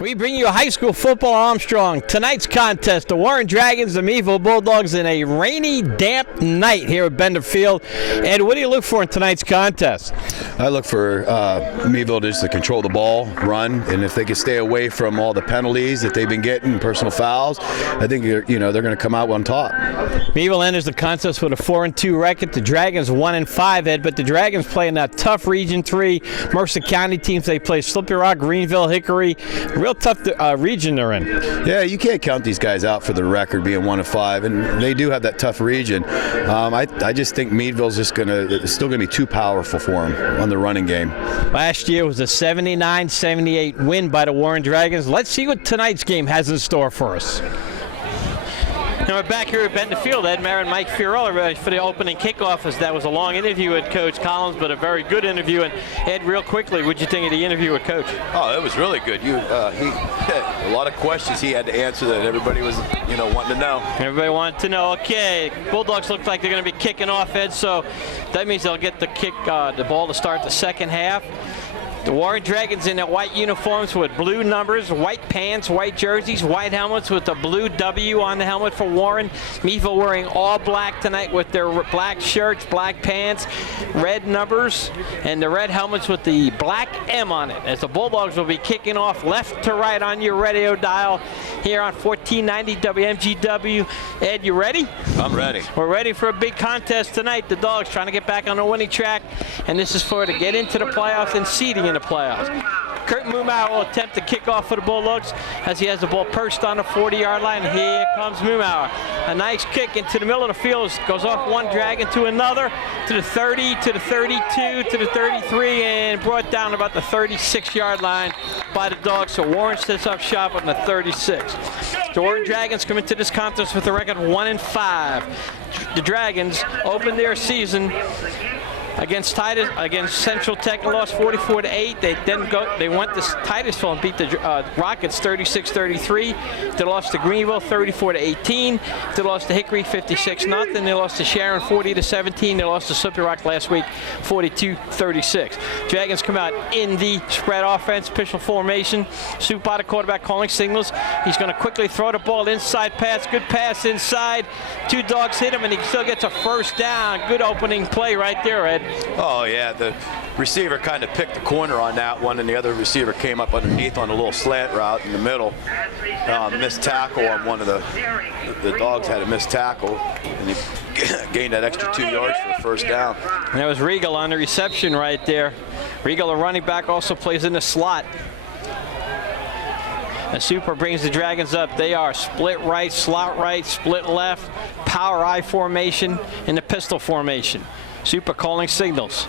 We bring you a high school football Armstrong. Tonight's contest, the Warren Dragons, the Meadville Bulldogs, in a rainy, damp night here at Bender Field. Ed, what do you look for in tonight's contest? I look for Meadville just to control the ball, run, and if they can stay away from all the penalties that they've been getting, personal fouls, I think they're going to come out on top. Meadville enters the contest with a 4-2 record. The Dragons 1-5, Ed, but the Dragons play in that tough Region 3 Mercer County teams. They play Slippery Rock, Greenville, Hickory. Real tough region they're in. Yeah, you can't count these guys out for the record being 1-5, and they do have that tough region. I just think Meadville's still gonna be too powerful for them on the running game. Last year was a 79-78 win by the Warren Dragons. Let's see what tonight's game has in store for us. Now we're back here at Bender Field. Ed, Marin, Mike Fiorillo for the opening kickoff. As that was a long interview with Coach Collins, but a very good interview. And Ed, real quickly, what'd you think of the interview with Coach? Oh, it was really good. He a lot of questions he had to answer that everybody was, wanting to know. Everybody wanted to know. Okay, Bulldogs look like they're going to be kicking off, Ed. So that means they'll get the ball to start the second half. The Warren Dragons in their white uniforms with blue numbers, white pants, white jerseys, white helmets with the blue W on the helmet for Warren. Meadville wearing all black tonight with their black shirts, black pants, red numbers, and the red helmets with the black M on it. As the Bulldogs will be kicking off left to right on your radio dial here on 1490 WMGW. Ed, you ready? I'm ready. We're ready for a big contest tonight. The Dogs trying to get back on the winning track, and this is to get into the playoffs and seeding in the playoffs. Kurt Mumauer will attempt to kick off for the Bulldogs as he has the ball perched on the 40-yard line. Here comes Mumauer. A nice kick into the middle of the field. Goes off one Dragon to another, to the 30, to the 32, to the 33, and brought down about the 36-yard line by the Dogs. So Warren sets up shop on the 36. The Warren Dragons come into this contest with a record of 1-5. The Dragons opened their season against Central Tech and lost 44-8. They went to Titusville and beat the Rockets 36-33. They lost to Greenville 34-18. They lost to Hickory 56-0. They lost to Sharon 40-17. They lost to Slippery Rock last week 42-36. Dragons come out in the spread offense, pistol formation. Supa, the quarterback, calling signals. He's going to quickly throw the ball inside pass. Good pass inside. Two Dogs hit him, and he still gets a first down. Good opening play right there, Ed. Oh, yeah, the receiver kind of picked the corner on that one, and the other receiver came up underneath on a little slant route in the middle. Missed tackle on one of the Dogs had a missed tackle, and he gained that extra 2 yards for a first down. And that was Regal on the reception right there. Regal, the running back, also plays in the slot. And Super brings the Dragons up. They are split right, split left, power I formation, in the pistol formation. Super calling signals.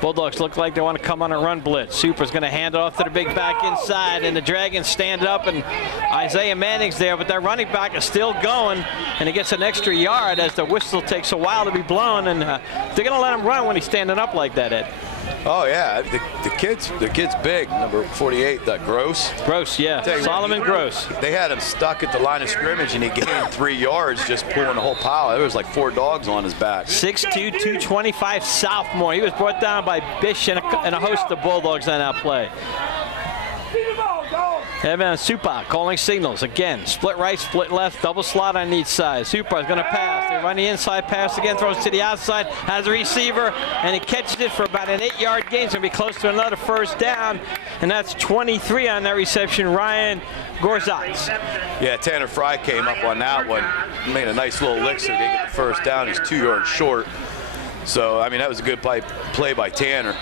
Bulldogs look like they want to come on a run blitz. Super's going to hand it off to the big back inside, and the Dragons stand up, and Isaiah Manning's there, but their running back is still going, and he gets an extra yard as the whistle takes a while to be blown, and they're going to let him run when he's standing up like that, Ed. Oh yeah, the kid's big. Number 48, that Gross. Gross, yeah. Solomon Gross. They had him stuck at the line of scrimmage, and he gained 3 yards just pulling the whole pile. There was like 4 dogs on his back. 6'2", 225 sophomore. He was brought down by Bish and a host of Bulldogs on that play. Evan Supa calling signals again. Split right, split left, double slot on each side. Supa is going to pass. They run the inside pass again, throws to the outside, has a receiver, and he catches it for about an 8-yard gain. It's going to be close to another first down, and that's 23 on that reception. Ryan Gorzatz. Yeah, Tanner Fry came up on that one. Made a nice little lick so they get the first down. He's 2 yards short. So, I mean, that was a good play by Tanner.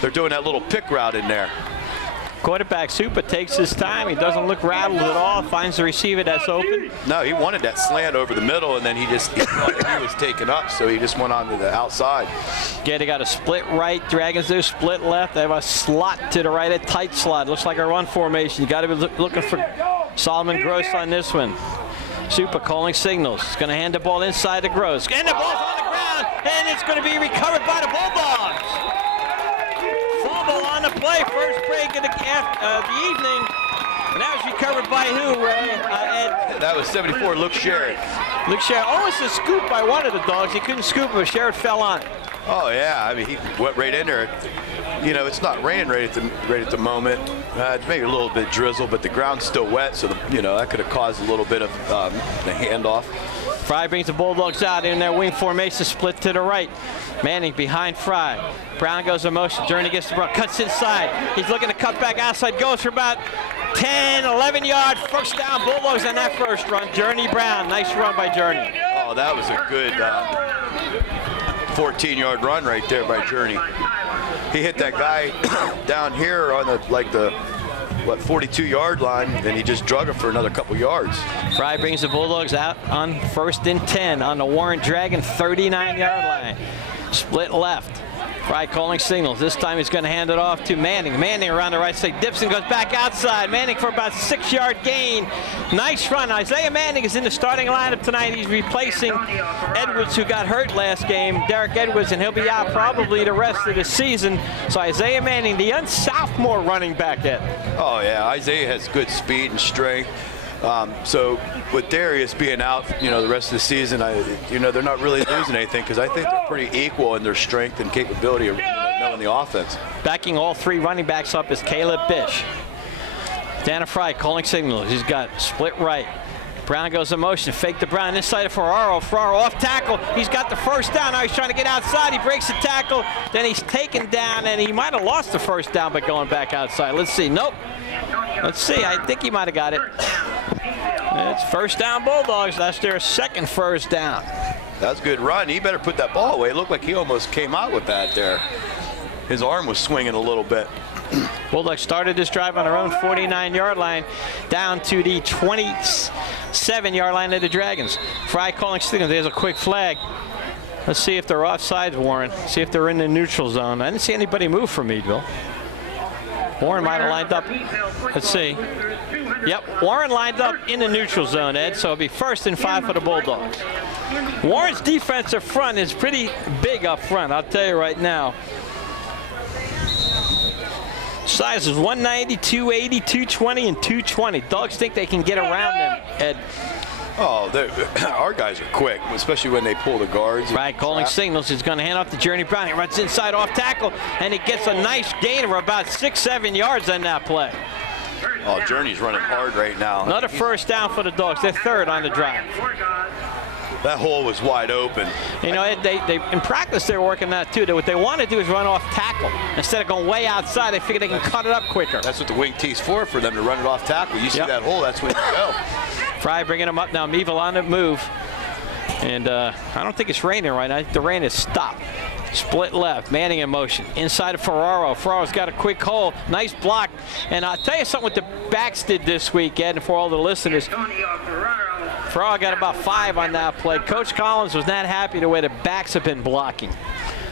They're doing that little pick route in there. Quarterback Supa takes his time. He doesn't look rattled at all. Finds the receiver that's open. No, he wanted that slant over the middle, and then he thought he was taken up, so he just went on to the outside. Yeah, they got a split right. Dragons do split left. They have a slot to the right, a tight slot. Looks like a run formation. You got to be looking for Solomon Gross on this one. Supa calling signals. He's going to hand the ball inside to Gross. And the ball's on the ground, and it's going to be recovered by the Bulldogs. Fumble on the play, first break of the evening. And that was recovered by who, Ed? That was 74, Luke Sherrod. Luke Sherrod almost a scoop by one of the Dogs. He couldn't scoop it, but Sherrod fell on it. Oh yeah, I mean he went right in there. You know, it's not raining right at the moment. It's maybe a little bit drizzle, but the ground's still wet, so that could have caused a little bit of the handoff. Fry brings the Bulldogs out in their wing formation, split to the right. Manning behind Fry. Brown goes in motion. Journey gets the ball, cuts inside. He's looking to cut back outside, goes for about 10, 11 yards. First down, Bulldogs on that first run. Journey Brown, nice run by Journey. Oh, that was a good 14-yard run right there by Journey. He hit that guy down here on the 42-yard line, and he just drug him for another couple yards. Fry brings the Bulldogs out on 1st and 10 on the Warren Dragon 39-yard line. Split left. Fry calling signals. This time he's going to hand it off to Manning. Manning around the right side. Dixon goes back outside. Manning for about 6-yard gain. Nice run. Isaiah Manning is in the starting lineup tonight. He's replacing Edwards, who got hurt last game, Derek Edwards, and he'll be out probably the rest of the season. So Isaiah Manning, the sophomore running back, Ed. Oh yeah, Isaiah has good speed and strength. So with Darius being out, the rest of the season, they're not really losing anything because I think they're pretty equal in their strength and capability of knowing the offense. Backing all 3 running backs up is Caleb Bish. Dana Fry calling signals. He's got split right. Brown goes in motion, fake to Brown, inside of Ferraro. Ferraro off tackle. He's got the first down. Now he's trying to get outside. He breaks the tackle. Then he's taken down, and he might have lost the first down by going back outside. Let's see. Nope. Let's see. I think he might have got it. It's first down Bulldogs. That's their second first down. That's a good run. He better put that ball away. It looked like he almost came out with that there. His arm was swinging a little bit. Bulldogs started this drive on their own 49-yard line down to the 27-yard line of the Dragons. Fry calling signal. There's a quick flag. Let's see if they're offside, Warren. See if they're in the neutral zone. I didn't see anybody move from Meadville. Warren might have lined up. Let's see. Yep, Warren lined up in the neutral zone, Ed, so it'll be 1st and 5 for the Bulldogs. Warren's defensive front is pretty big up front, I'll tell you right now. Size is 190, 280, 220, and 220. Dogs think they can get around them, Ed. Oh, our guys are quick, especially when they pull the guards. Right, calling signals. He's going to hand off to Journey Brown. He runs inside off tackle, and he gets a nice gain of about 6-7 yards on that play. Oh, Journey's running hard right now. Another first down for the Dogs. They're 3rd on the drive. That hole was wide open. They in practice they were working that too. What they want to do is run off tackle. Instead of going way outside, they figure they can cut it up quicker. That's what the wing tee's for them to run it off tackle. You see that hole, that's where you go. Fry bringing him up now. Meadville on the move. And I don't think it's raining right now. The rain has stopped. Split left, Manning in motion. Inside of Ferraro. Ferraro's got a quick hole. Nice block. And I'll tell you something what the backs did this week, Ed, and for all the listeners. Ferraro got about 5 on that play. Coach Collins was not happy the way the backs have been blocking.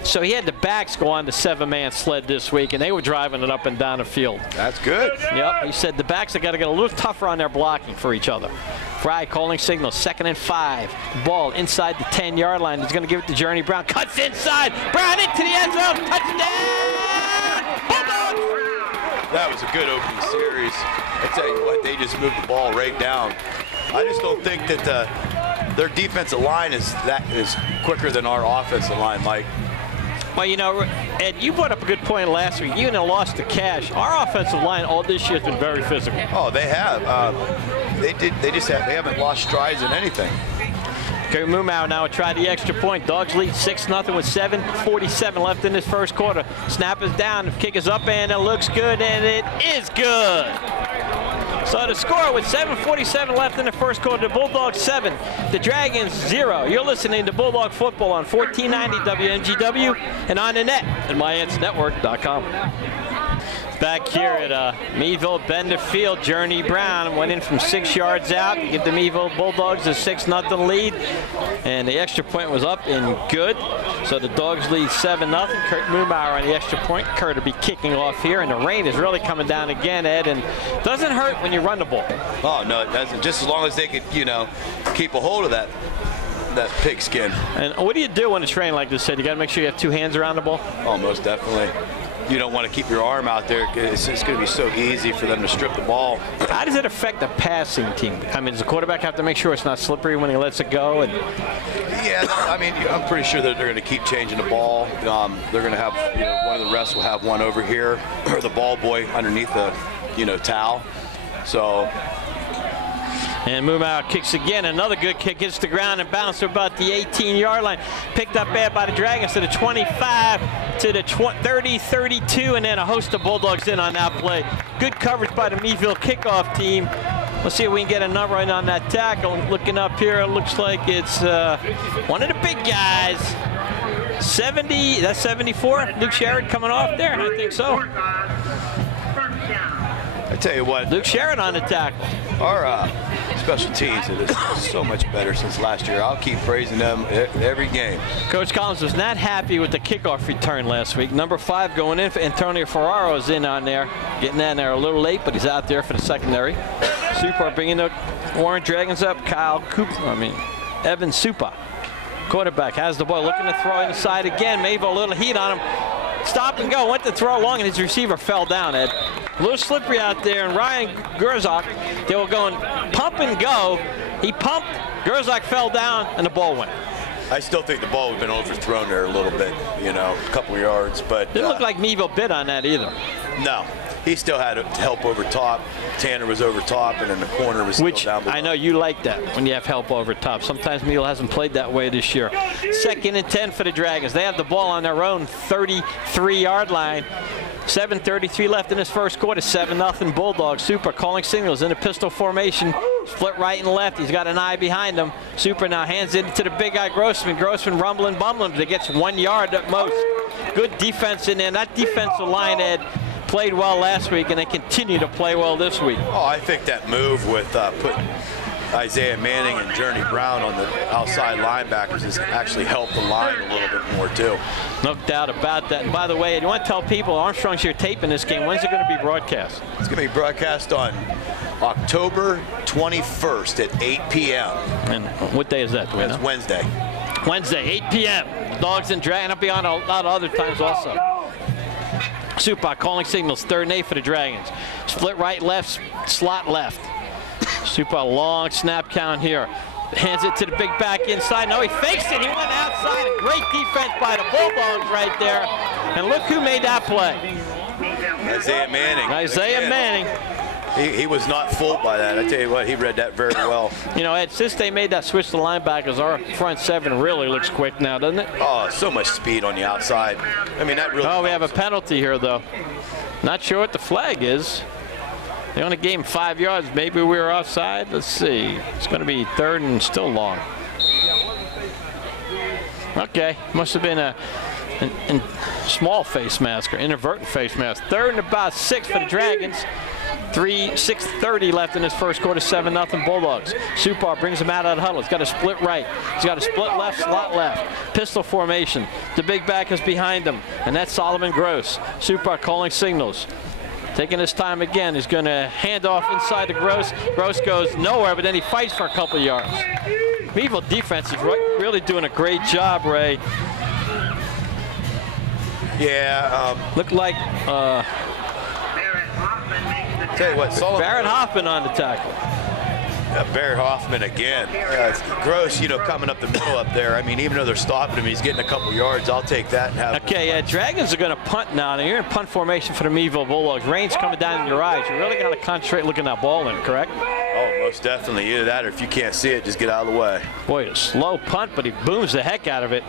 So he had the backs go on the 7-man sled this week, and they were driving it up and down the field. That's good. Yep, he said the backs have got to get a little tougher on their blocking for each other. Fry calling signals, 2nd and 5. Ball inside the 10-yard line. He's going to give it to Journey Brown. Cuts inside. Brown into the end zone. Touchdown! Bulldogs! That was a good opening series. I tell you what, they just moved the ball right down. I just don't think that their defensive line is quicker than our offensive line, Mike. Well, Ed, you brought up a good point last week. Even in a loss to Cash, our offensive line all this year has been very physical. Oh, they have. They haven't lost strides in anything. Kurt Mumau now tried the extra point. Dogs lead 6-0 with 7:47 left in this first quarter. Snap is down, kick is up, and it looks good, and it is good. So the score with 7:47 left in the first quarter, the Bulldogs 7, the Dragons 0. You're listening to Bulldog Football on 1490 WMGW and on the net at MyAntsNetwork.com. Back here at Meadville, Bender Field, Journey Brown went in from 6 yards out to give the Meadville Bulldogs a 6-0 lead. And the extra point was up and good. So the Dogs lead 7-0. Kurt Mumauer on the extra point. Kurt will be kicking off here, and the rain is really coming down again, Ed, and it doesn't hurt when you run the ball. Oh, no, it doesn't. Just as long as they could, keep a hold of that pigskin. And what do you do when it's raining like this, Ed? You got to make sure you have 2 hands around the ball? Oh, most definitely. you don't want to keep your arm out there. It's going to be so easy for them to strip the ball. How does it affect the passing team? I mean, does the quarterback have to make sure it's not slippery when he lets it go? And yeah, I mean, I'm pretty sure that they're going to keep changing the ball. They're going to have, one of the refs will have one over here, or the ball boy underneath the, towel. So. And Mumau kicks again. Another good kick, hits the ground and bounces to about the 18-yard line. Picked up bad by the Dragons to the 25, to the 30, 32, and then a host of Bulldogs in on that play. Good coverage by the Meadville kickoff team. Let's see if we can get a number on that tackle. Looking up here, it looks like it's one of the big guys. 70, that's 74. Luke Sherrod coming off there, I think so. I tell you what, Luke Sherrod on the tackle. Our special teams is so much better since last year. I'll keep praising them every game. Coach Collins was not happy with the kickoff return last week. Number 5 going in for Antonio Ferraro is in on there. Getting in there a little late, but he's out there for the secondary. Super bringing the Warren Dragons up. Evan Supa, quarterback, has the ball, looking to throw inside again. Meadville, a little heat on him. Stop and go, went to throw long, and his receiver fell down, Ed. A little slippery out there, and Ryan Gerzak, they were going pump and go. He pumped, Gerzak fell down, and the ball went. I still think the ball would have been overthrown there a little bit, a couple of yards, but Didn't look like Meadville bid on that either. No, he still had help over top. Tanner was over top, and then the corner was still down below. I know you like that when you have help over top. Sometimes Meadville hasn't played that way this year. 2nd and 10 for the Dragons. They have the ball on their own 33-yard line. 7:33 left in this first quarter. 7-0 Bulldogs. Super calling signals in a pistol formation. Split right and left. He's got an eye behind him. Super now hands it to the big guy Grossman. Grossman rumbling, bumbling, but he gets 1 yard at most. Good defense in there. That defensive line, Ed, played well last week, and they continue to play well this week. Oh, I think that move with putting Isaiah Manning and Journey Brown on the outside linebackers has actually helped the line a little bit more, too. No doubt about that. And by the way, you want to tell people Armstrong's here taping this game. When's it going to be broadcast? It's going to be broadcast on October 21st at 8 p.m. And what day is that? It's Wednesday. Wednesday, 8 p.m. The Dogs and Dragon. I'll be on a lot of other times also. Supak calling signals, 3rd and 8 for the Dragons. Split right, left, slot left. Supak, long snap count here. Hands it to the big back inside. No, he fakes it. He went outside. A great defense by the Bulldogs right there. And look who made that play. Isaiah Manning. Isaiah Manning. He was not fooled by that. I tell you what, he read that very well. Ed, since they made that switch to linebackers, our front 7 really looks quick now, doesn't it? Oh, so much speed on the outside. I mean, that really. Oh, we have a penalty here, though. Not sure what the flag is. They only gave him 5 yards. Maybe we were offside. Let's see. It's going to be 3rd and still long. Okay, must have been a small face mask or inadvertent face mask. 3rd and about 6 for the Dragons. 6:30 left in this first quarter. 7-0 Bulldogs. Supar brings him out of the huddle. He's got a split right. He's got a split left, slot left. Pistol formation. The big back is behind him, and that's Solomon Gross. Supar calling signals. Taking his time again. He's going to hand off inside to Gross. Gross goes nowhere, but then he fights for a couple yards. Meadville defense is really doing a great job, Ray. Yeah. Looked like tell you what, Barrett Hoffman on the tackle. Barrett Hoffman again. Gross, coming up the middle up there. I mean, even though they're stopping him, he's getting a couple yards. I'll take that and have. Okay, Dragons are going to punt now. You're in punt formation for the Meadville Bulldogs. Rain's coming down in your eyes. You really got to concentrate looking that ball in, correct? Oh, most definitely. Either that or if you can't see it, just get out of the way. Boy, a slow punt, but he booms the heck out of it.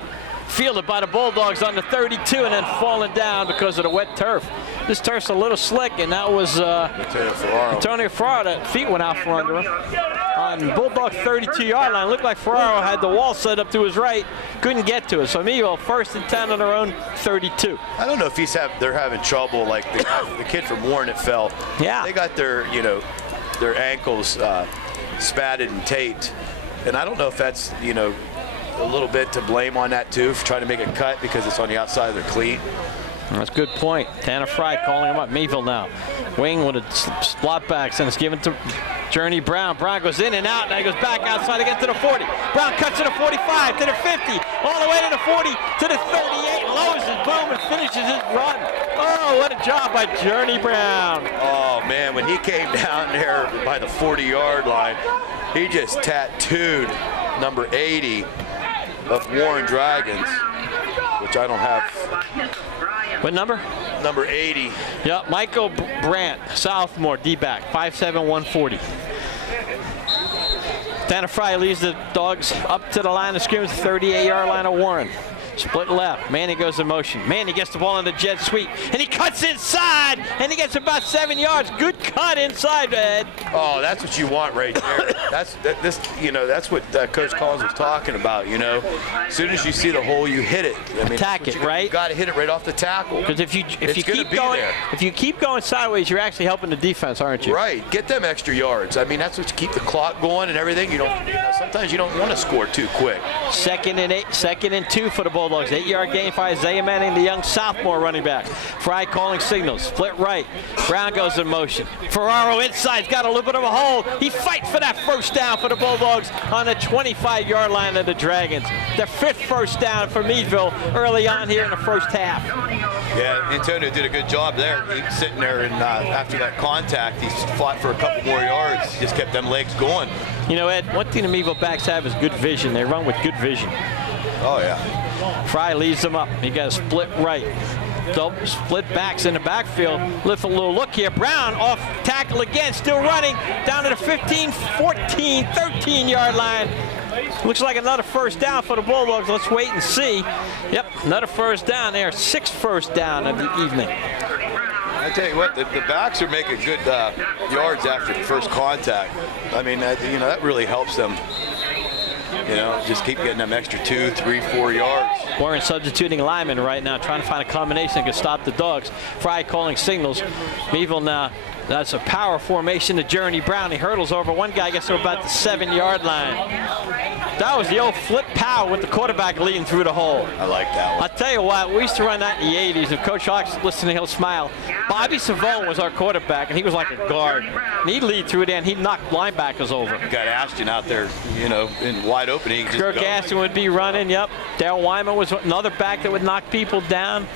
Fielded by the Bulldogs on the 32 and then falling down because of the wet turf. This turf's a little slick, and that was Antonio Ferraro. That feet went out from under him. On Bulldog 32-yard line, looked like Ferraro had the wall set up to his right, couldn't get to it. So Meadville 1st and 10 on their own 32. I don't know if they're having trouble like the kid from Warren that fell. Yeah. They got their ankles spatted and taped, and I don't know if that's a little bit to blame on that too, for trying to make a cut because it's on the outside of their cleat. That's a good point. Tanner Fry calling him up. Meadville now. Wing with a slot backs, and it's given to Journey Brown. Brown goes in and out, and he goes back outside again to the 40. Brown cuts to the 45, to the 50, all the way to the 40, to the 38. blows his boom and finishes his run. Oh, what a job by Journey Brown. Oh, man, when he came down there by the 40-yard line, he just tattooed number 80 of Warren Dragons, which I don't have. What number? Number 80. Yeah, Michael Brandt, sophomore, D-back, 5'7", 140. Tanner Fry leads the Dogs up to the line of scrimmage, 38-yard line of Warren. Split left. Manny goes in motion. Manny gets the ball in the jet sweep, and he cuts inside, and he gets about 7 yards. Good cut inside, Ed. Oh, that's what you want right there. That's what Coach Collins was talking about. You know, as soon as you see the hole, you hit it. I mean, attack it, right? You got to hit it right off the tackle. Because if you keep going sideways, you're actually helping the defense, aren't you? Right. Get them extra yards. I mean, that's what you keep the clock going and everything. Sometimes you don't want to score too quick. Second and 2 for the Bulldogs. 8-yard gain for Isaiah Manning, the young sophomore running back. Fry calling signals. Split right. Brown goes in motion. Ferraro inside. Got a little bit of a hole. He fights for that first down for the Bulldogs on the 25-yard line of the Dragons. The 5th first down for Meadville early on here in the first half. Yeah, Antonio did a good job there. He's sitting there, and after that contact, he fought for a couple more yards. Just kept them legs going. You know, Ed, one thing the Meadville backs have is good vision. They run with good vision. Oh, yeah. Fry leads them up. He got a split right. Double split backs in the backfield. Lift a little look here. Brown off tackle again, still running down to the 15, 14, 13-yard line. Looks like another first down for the Bulldogs. Let's wait and see. Yep, another first down there. 6th first down of the evening. I tell you what, the backs are making good yards after the first contact. I mean, that really helps them. Just keep getting them extra 2, 3, 4 yards. Warren substituting linemen right now, trying to find a combination that can stop the Dogs. Fry calling signals. Meadville now, that's a power formation to Journey Brown. He hurdles over one guy, gets to about the 7-yard line. That was the old flip power with the quarterback leading through the hole. I like that one. I'll tell you what, we used to run that in the 80s. If Coach Hawk's listening, he'll smile. Bobby Savone was our quarterback, and he was like a guard. And he'd lead through there, and he'd knock linebackers over. Got Ashton out there, in wide open. He just Kirk Ashton would be running, yep. Darryl Wyman was another back that would knock people down.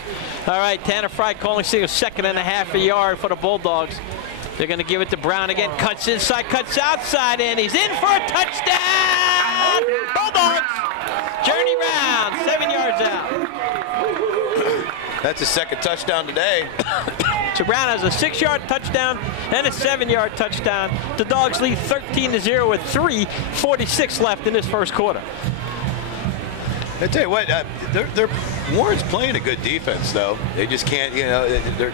All right, Tanner Fry calling signals, 2.5 yard for the Bulldogs. They're going to give it to Brown again. Cuts inside, cuts outside, and he's in for a touchdown! Bulldogs! Journey Brown, 7 yards out. That's his second touchdown today. So Brown has a 6-yard touchdown and a 7-yard touchdown. The Dogs lead 13-0 with 3:46 left in this first quarter. I tell you what, Warren's playing a good defense, though. They just can't, the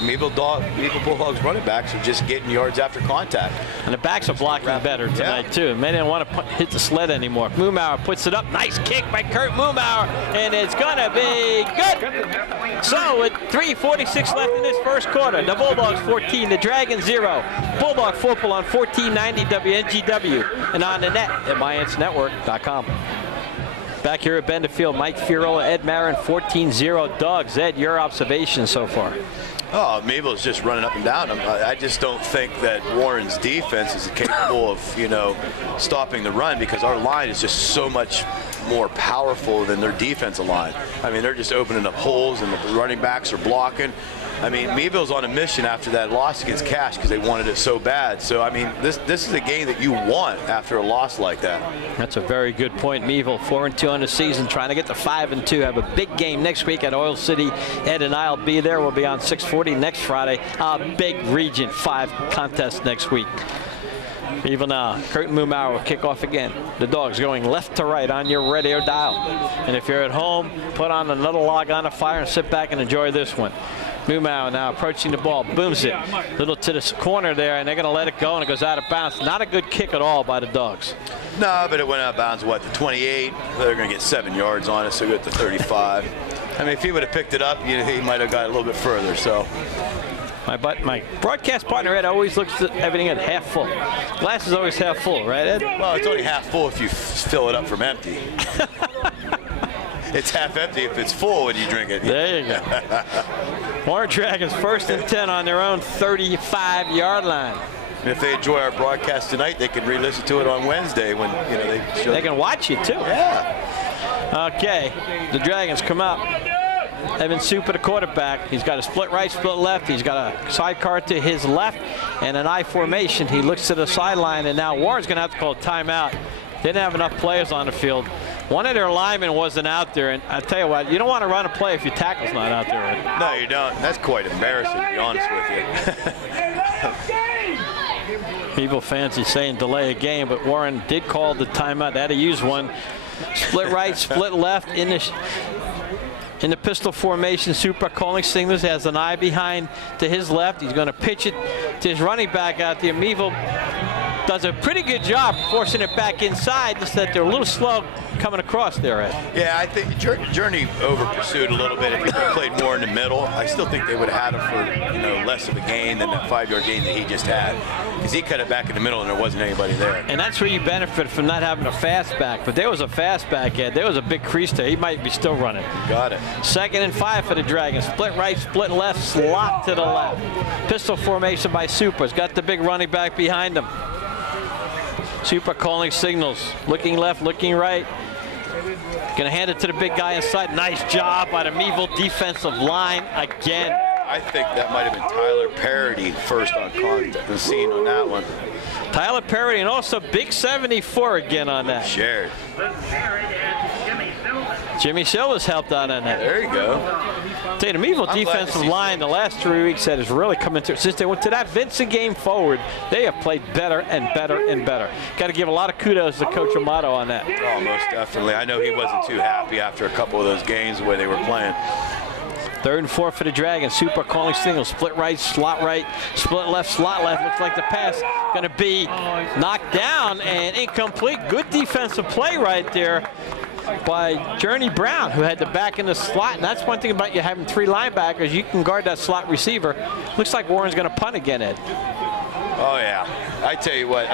Meadville Bulldogs running backs are just getting yards after contact. And the backs are blocking better tonight, too. And they didn't want to hit the sled anymore. Moomauer puts it up. Nice kick by Kurt Moomauer, and it's going to be good. So with 3:46 left in this first quarter, the Bulldogs 14, the Dragons 0. Bulldog football on 1490 WMGW and on the net at MyIntsNetwork.com. Back here at Meadville, Mike Fiorillo, Ed Marin, 14-0 Dogs. Ed, your observations so far? Oh, Meadville's just running up and down. I just don't think that Warren's defense is capable of, stopping the run, because our line is just so much more powerful than their defensive line. I mean, they're just opening up holes, and the running backs are blocking. I mean, Meadville's on a mission after that loss against Cache because they wanted it so bad. So, I mean, this is a game that you want after a loss like that. That's a very good point. Meadville 4-2 on the season, trying to get to 5-2. Have a big game next week at Oil City. Ed and I'll be there. We'll be on 640 next Friday. A big Region 5 contest next week. Meadville now, Curtin Moomauer will kick off again. The Dogs going left to right on your radio dial. And if you're at home, put on another log on a fire and sit back and enjoy this one. Moomauer now approaching the ball, booms it. Little to the corner there, and they're going to let it go, and it goes out of bounds. Not a good kick at all by the Dogs. No, but it went out of bounds, the 28? They're going to get 7 yards on it, so go to 35. I mean, if he would have picked it up, he might have got a little bit further, so. My broadcast partner, Ed, always looks at everything at half full. Glass is always half full, right, Ed? Well, it's only half full if you fill it up from empty. It's half empty if it's full when you drink it. There you go. Warren Dragons 1st and 10 on their own 35-yard line. And if they enjoy our broadcast tonight, they can re-listen to it on Wednesday when they can watch it too. Yeah. Okay, the Dragons come out. Evan Super, the quarterback. He's got a split right, split left. He's got a sidecar to his left and an I formation. He looks to the sideline, and now Warren's going to have to call a timeout. Didn't have enough players on the field. One of their linemen wasn't out there, and I tell you what, you don't want to run a play if your tackle's not out there. No, you don't. That's quite embarrassing, to be honest with you. Meadville fans are saying delay a game, but Warren did call the timeout. They had to use one. Split right, split left in the pistol formation. Super calling signals, has an eye behind to his left. He's going to pitch it to his running back out there. Meadville does a pretty good job forcing it back inside, just that they're a little slow coming across there, Ed. Yeah, I think Journey over pursued a little bit. If he could have played more in the middle, I still think they would have had him for less of a gain than that 5-yard gain that he just had, because he cut it back in the middle and there wasn't anybody there. And that's where you benefit from not having a fast back. But there was a fast back, Ed. There was a big crease there. He might be still running. Got it. 2nd and 5 for the Dragons. Split right, split left, slot to the left. Pistol formation by Super. He's got the big running back behind him. Super calling signals. Looking left, looking right. Gonna hand it to the big guy inside. Nice job by the Meadville defensive line again. I think that might have been Tyler Parody first on contact and scene on that one. Tyler Parody, and also big 74 again on that. Shared. Jimmy Silva's helped out on that. There you go. The Meadville defensive line the last 3 weeks has really come into it. Since they went to that Vincent game forward, they have played better and better and better. Got to give a lot of kudos to Coach Amato on that. Oh, most definitely. I know he wasn't too happy after a couple of those games the way they were playing. 3rd and 4 for the Dragons. Super calling signals. Split right, slot right, split left, slot left. Looks like the pass going to be knocked down and incomplete. Good defensive play right there by Journey Brown, who had the back in the slot. And that's one thing about you having 3 linebackers. You can guard that slot receiver. Looks like Warren's going to punt again, Ed. Oh, yeah. I tell you what,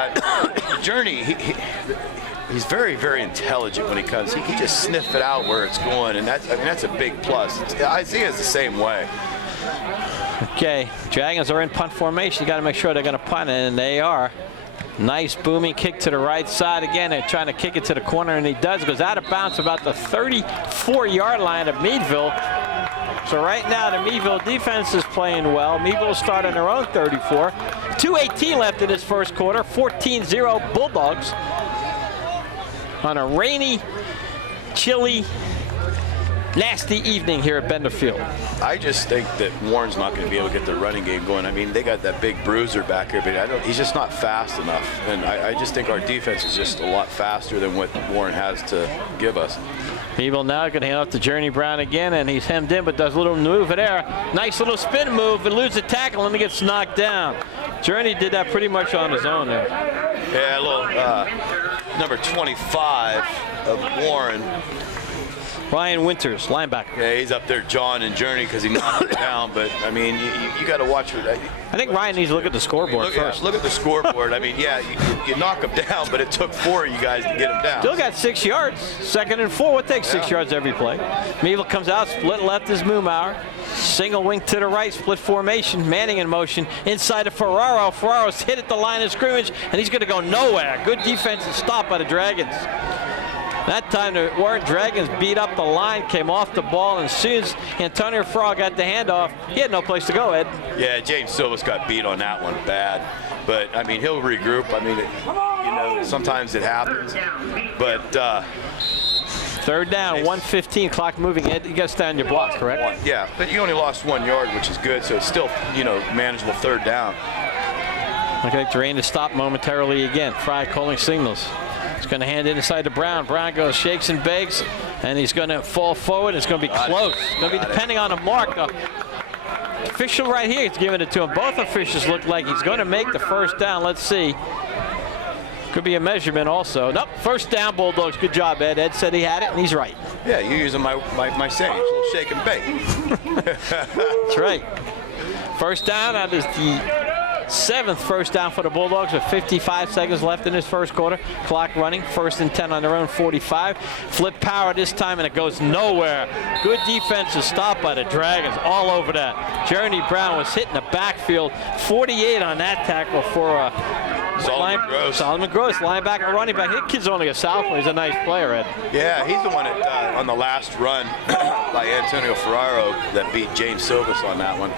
Journey, he's very, very intelligent when he comes. He can just sniff it out where it's going, and that's a big plus. Isaiah's the same way. Okay, Dragons are in punt formation. You got to make sure they're going to punt, and they are. Nice booming kick to the right side again. They're trying to kick it to the corner, and he does. Goes out of bounds about the 34-yard line of Meadville. So right now the Meadville defense is playing well. Meadville start on their own 34. 2:18 left in this first quarter. 14-0 Bulldogs on a rainy, chilly, nasty evening here at Bender Field. I just think that Warren's not going to be able to get the running game going. I mean, they got that big bruiser back here, but he's just not fast enough. And I just think our defense is just a lot faster than what Warren has to give us. Meadville now going to hand off to Journey Brown again, and he's hemmed in, but does a little move there. Nice little spin move, and loses a tackle, and he gets knocked down. Journey did that pretty much on his own there. Yeah, a little number 25 of Warren. Ryan Winters, linebacker. Yeah, he's up there jawing and Journey because he knocked him down. But, I mean, you got to watch it. I think Ryan needs to look at the scoreboard first. Look at the scoreboard. I mean, yeah, you knock him down, but it took 4 of you guys to get him down. Still got 6 yards. 2nd and 4. What takes 6 yards every play? Meadville comes out, split left is Moomauer. Single wing to the right, split formation. Manning in motion. Inside to Ferraro. Ferraro's hit at the line of scrimmage, and he's going to go nowhere. Good defensive stop by the Dragons. That time the Warren Dragons beat up the line, came off the ball, and as soon as Antonio Ferraro got the handoff, he had no place to go, Ed. Yeah, James Silva's got beat on that one bad. But, I mean, he'll regroup. I mean, sometimes it happens. But 3rd down, 1:15, clock moving. Ed, you got to stay on your block, correct? Yeah, but you only lost 1 yard, which is good, so it's still, manageable 3rd down. Okay, the rain to stop momentarily again. Fry calling signals. He's going to hand it inside to Brown. Brown goes, shakes and bakes, and he's going to fall forward. It's going to be close. It's going to be depending on the mark. The official right here is giving it to him. Both officials look like he's going to make the 1st down. Let's see. Could be a measurement also. Nope, 1st down, Bulldogs. Good job, Ed. Ed said he had it, and he's right. Yeah, you're using my saying. A little shake and bake. That's right. 1st down. That is the 7th 1st down for the Bulldogs with 55 seconds left in this first quarter. Clock running. 1st and 10 on their own 45. Flip power this time, and it goes nowhere. Good defensive stop by the Dragons all over that. Journey Brown was hitting the backfield. 48 on that tackle for a Solomon Gross, linebacker, running back. That kid's only a sophomore. He's a nice player, Ed. Yeah, he's the one that, on the last run by Antonio Fiorillo that beat James Silvas on that one.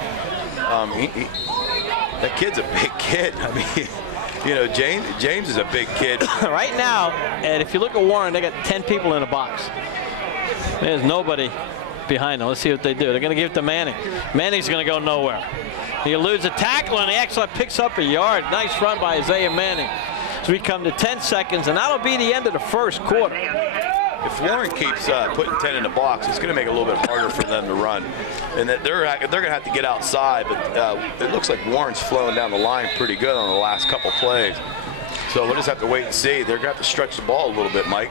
That kid's a big kid. I mean, you know, James is a big kid. Right now, and if you look at Warren, they got 10 people in a box. There's nobody behind them. Let's see what they do. They're going to give it to Manning. Manning's going to go nowhere. He eludes a tackle, and he actually picks up a yard. Nice run by Isaiah Manning. So we come to 10 seconds, and that'll be the end of the first quarter. If Warren keeps putting 10 in the box, it's going to make it a little bit harder for them to run. And that they're going to have to get outside, but it looks like Warren's flowing down the line pretty good on the last couple plays. So we'll just have to wait and see. They're going to have to stretch the ball a little bit, Mike.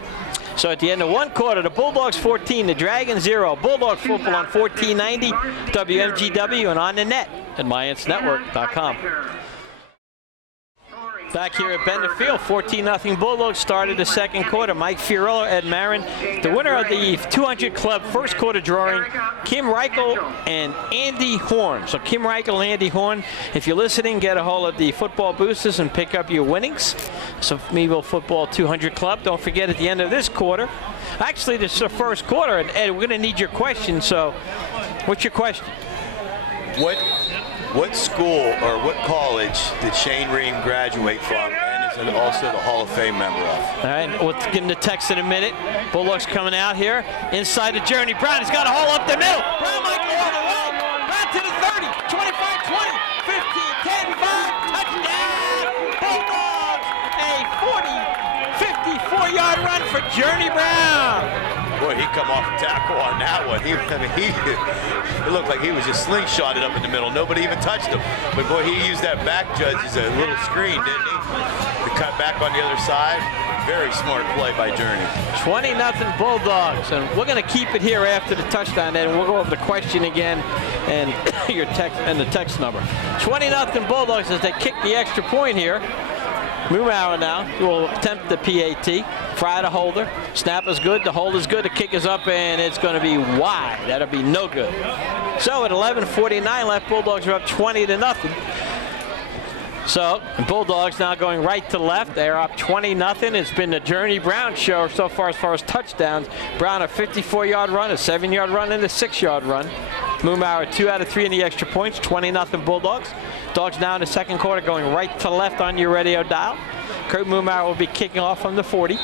So at the end of one quarter, the Bulldogs 14, the Dragons 0. Bulldog football on 1490, WMGW, and on the net at MyAntsNetwork.com. Back here at Bender Field, 14-0 Bulldogs started the second quarter. Mike Fiorillo, Ed Marin. The winner of the 200 Club first quarter drawing, Kim Reichel and Andy Horn. So Kim Reichel and Andy Horn, if you're listening, get a hold of the football boosters and pick up your winnings. So Meadville Football 200 Club. Don't forget at the end of this quarter. Actually, this is the first quarter, and Ed, we're going to need your question. So what's your question? What school or what college did Shane Ream graduate from and is also the Hall of Fame member of? All right, we'll get into text in a minute. Bulldogs coming out here. Inside the journey. Brown has got a hole up the middle. Brown might go all the way. Brown to the 30, 25, 20, 15, 10, 5, touchdown. Bulldogs, a 54-yard run for Journey Brown. Boy, he come off a tackle on that one. It looked like he was just slingshotted up in the middle. Nobody even touched him. But boy, he used that back judge as a little screen, didn't he? To cut back on the other side. Very smart play by Journey. 20-0 Bulldogs, and we're going to keep it here after the touchdown, and we'll go over the question again and your text and the text number. 20-0 Bulldogs as they kick the extra point here. Mumauer now will attempt the PAT. Fry the holder. Snap is good. The hold is good. The kick is up, and it's going to be wide. That'll be no good. So at 11:49 left, Bulldogs are up 20-0. So Bulldogs now going right to left. They're up 20-0. It's been the Journey Brown show so far as touchdowns. Brown a 54-yard run, a 7-yard run, and a 6-yard run. Mumauer 2 out of 3 in the extra points. 20-0 Bulldogs. Dogs now in the second quarter going right to left on your radio dial. Kurt Mumauer will be kicking off from the 40.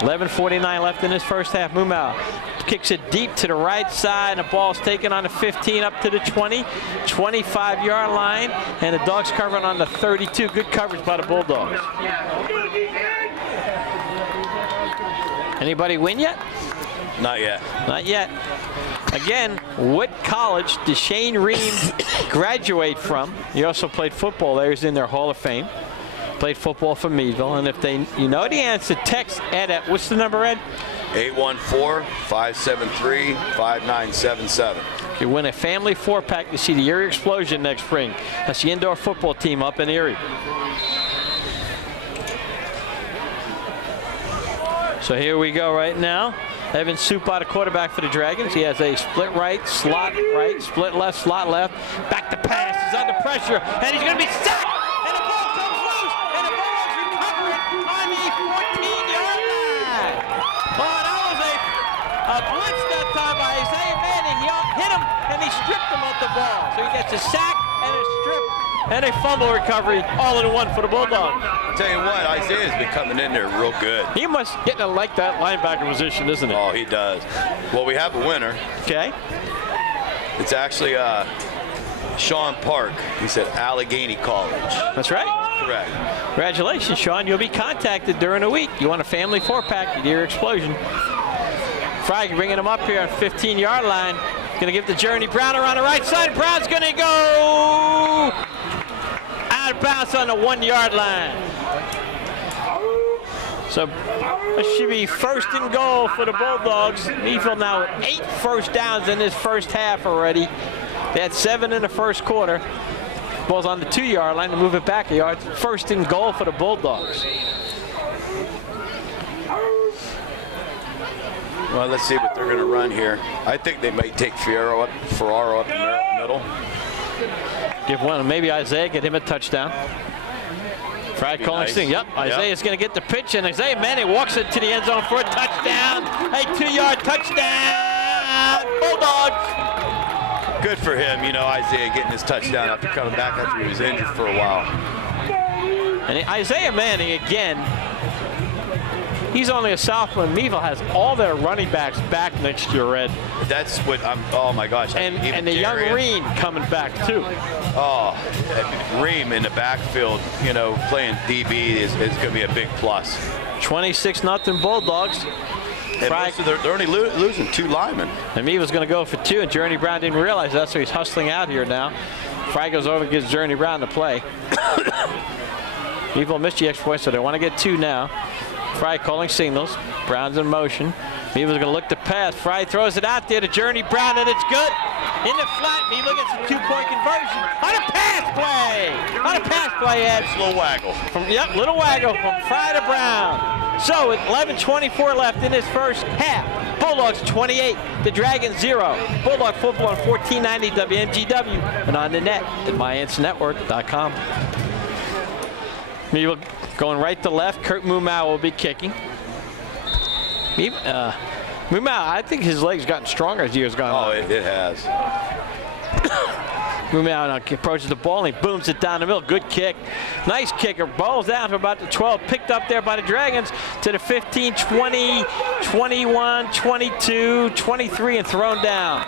11:49 left in this first half. Mumauer kicks it deep to the right side, and the ball's taken on the 15 up to the 20, 25-yard line, and the Dogs covering on the 32. Good coverage by the Bulldogs. Anybody win yet? Not yet. Not yet. Again, what college did Shane Ream graduate from? He also played football there. He's in their Hall of Fame. Played football for Meadville. And if you know the answer, text Ed at, what's the number, Ed? 814-573-5977. You win a family 4-pack to see the Erie Explosion next spring. That's the indoor football team up in Erie. So here we go right now. Evan Supa, the quarterback for the Dragons. He has a split right, split left, slot left. Back to pass. He's under pressure, and he's going to be sacked. And the ball comes loose, and the Bulldogs recover it on the 14-yard line. Oh, that was a blitz that time by Isaiah Manning. He hit him, and he stripped him of the ball. So he gets a sack and a strip and a fumble recovery all in one for the Bulldogs. I'll tell you what, Isaiah's been coming in there real good. He must get to like that linebacker position, isn't it? Oh, he does. Well, we have a winner. Okay. It's actually Sean Park. He's at Allegheny College. That's right. Correct. Congratulations, Sean. You'll be contacted during the week. You want a family 4-pack, the Deer Explosion. Fry bringing him up here on 15-yard line. Going to give the Journey Brown around the right side. Brown's going to go out of bounds on the 1-yard line. So this should be first and goal for the Bulldogs. Meadville now with 8 first downs in this first half already. They had 7 in the first quarter. Ball's on the 2-yard line to move it back a yard. First and goal for the Bulldogs. Well, let's see what they're going to run here. I think they may take Ferraro up the middle. Give one, maybe Isaiah, get him a touchdown. Fry calling nice. thing. Yep, Isaiah's going to get the pitch, and Isaiah Manning walks it to the end zone for a touchdown. A 2-yard touchdown, Bulldogs. Good for him, you know, Isaiah getting his touchdown after coming back after he was injured for a while. And Isaiah Manning, again, he's only a sophomore. Meadville has all their running backs back next year, Red. That's what oh my gosh. And the young Marin coming back, too. Oh, Ream in the backfield, you know, playing DB is going to be a big plus. 26-0 Bulldogs. And they're only losing 2 linemen. And Meadville's going to go for 2, and Journey Brown didn't realize that, so he's hustling out here now. Fry goes over and gives Journey Brown the play. Meadville missed the extra point, so they want to get 2 now. Fry calling signals. Brown's in motion. Meadville's going to look to pass. Fry throws it out there to Journey Brown, and it's good. In the flat, Meadville gets a 2-point conversion. On a pass play! On a pass play, Ed. Little waggle. Little waggle from Fry to Brown. So with 11:24 left in this first half, Bulldogs 28, the Dragons 0. Bulldog football on 1490 WMGW and on the net at myansnetwork.com. Meadville going right to left. Kurt Mumau will be kicking. Mumau, I think his legs gotten stronger as the years gone on. Oh, it has. Mumau now approaches the ball and he booms it down the middle. Good kick. Nice kicker. Ball's down for about the 12. Picked up there by the Dragons to the 15, 20, 21, 22, 23, and thrown down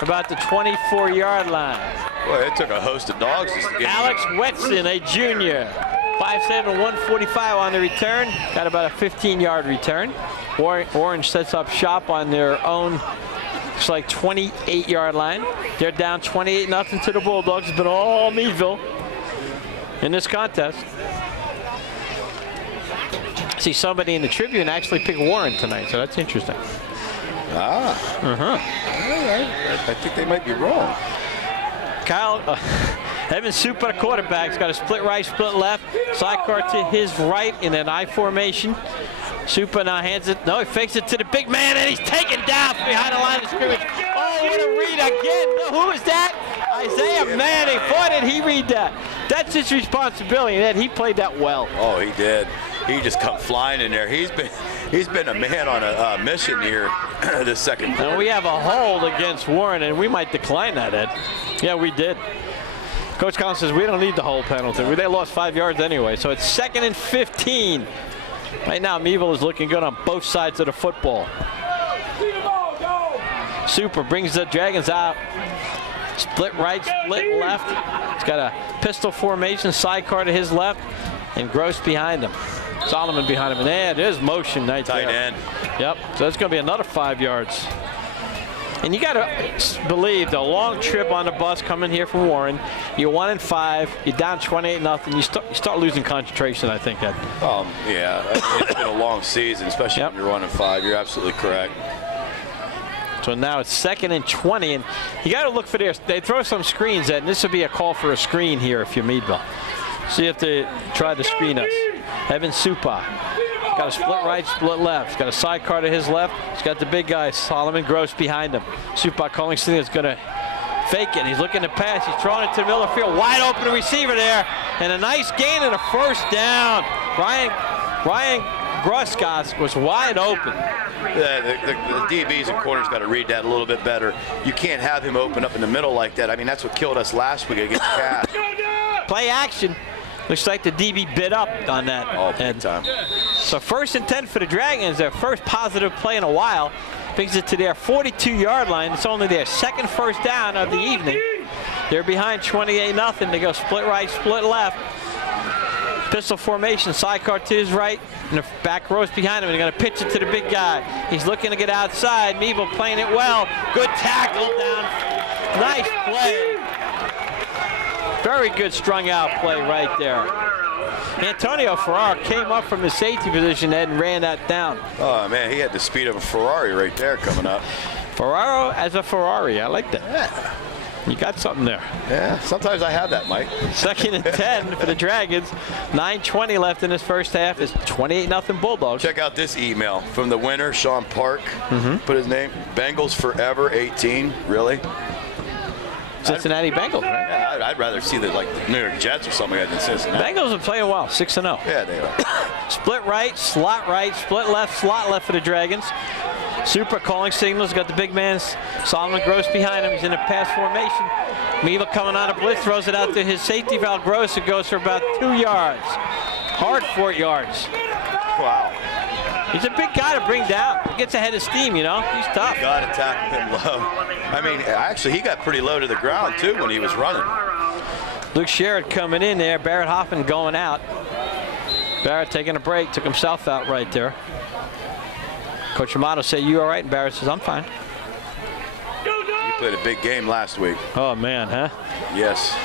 about the 24-yard line. Boy, it took a host of dogs just to get Alex Wetson, a junior. 5'7", 145 on the return. Got about a 15-yard return. Orange sets up shop on their own, looks like 28-yard line. They're down 28-0 to the Bulldogs. It's been all Meadville in this contest. See somebody in the Tribune actually pick Warren tonight, so that's interesting. I think they might be wrong. Kyle, Evan Supa, the quarterback, has got a split right, split left. Sidecar to his right in an I formation. Supa now hands it. No, he fakes it to the big man, and he's taken down from behind the line of scrimmage. Oh, what a read again. Who is that? Isaiah Manning. Boy, did he read that. That's his responsibility, and he played that well. Oh, he did. He just come flying in there. He's been a man on a mission here this second quarter. And we have a hold against Warren, and we might decline that, Ed. Yeah, we did. Coach Collins says we don't need the hold penalty. They lost 5 yards anyway, so it's 2nd and 15. Right now, Meadville is looking good on both sides of the football. Super brings the Dragons out. Split right, split left. He's got a pistol formation, sidecar to his left, and Gross behind him. Solomon behind him. And there, there's motion right there. Tight end. Yep, so that's going to be another 5 yards. And you got to believe the long trip on the bus coming here from Warren. You're 1-5. You're down 28-0. You start losing concentration, I think, Ed. Yeah, it's been a long season, especially when you're 1-5. You're absolutely correct. So now it's 2nd and 20, and you got to look for theirs. They throw some screens, Ed, and this would be a call for a screen here if you're Meadville. See if they try to screen us. Evan Supa. Got a split right, split left. He's got a sidecar to his left. He's got the big guy, Solomon Gross, behind him. Supa calling something that's going to fake it. He's looking to pass. He's throwing it to the middle of the field. Wide open receiver there. And a nice gain and a first down. Ryan Groskas was wide open. The DBs and corners got to read that a little bit better. You can't have him open up in the middle like that. I mean, that's what killed us last week against Cass. Play action. Looks like the DB bit up on that. Oh, big time. So 1st and 10 for the Dragons, their first positive play in a while. Brings it to their 42-yard line. It's only their 2nd first down of the evening. They're behind 28-0. They go split right, split left. Pistol formation, sidecar to his right, and the back row's behind him. And they're going to pitch it to the big guy. He's looking to get outside. Meadville playing it well. Good tackle down. Nice play. Very good strung out play right there. Antonio Ferrara came up from the safety position and ran that down. Oh, man, he had the speed of a Ferrari right there coming up. Ferraro as a Ferrari. I like that. Yeah. You got something there. Yeah, sometimes I have that, Mike. 2nd and 10 for the Dragons. 9:20 left in this first half. It's 28-0 Bulldogs. Check out this email from the winner, Sean Park. Put his name, Bengals Forever 18. Really? Cincinnati Bengals, right? Yeah, I'd rather see the New York Jets or something like that than Cincinnati. Bengals are playing well, 6-0. Yeah, they are. Split right, split left, slot left for the Dragons. Super calling signals. Got the big man, Solomon Gross, behind him. He's in a pass formation. Meadville coming on a blitz, throws it out to his safety valve. Gross, it goes for about 2 yards. Hard 4 yards. Wow. He's a big guy to bring down. He gets ahead of steam, you know. He's tough. Got to tackle him low. I mean, actually, he got pretty low to the ground, too, when he was running. Luke Sherrod coming in there. Barrett Hoffman going out. Barrett taking a break. Took himself out right there. Coach Amato said, "You all right?" And Barrett says, "I'm fine." He played a big game last week. Oh, man, huh? Yes.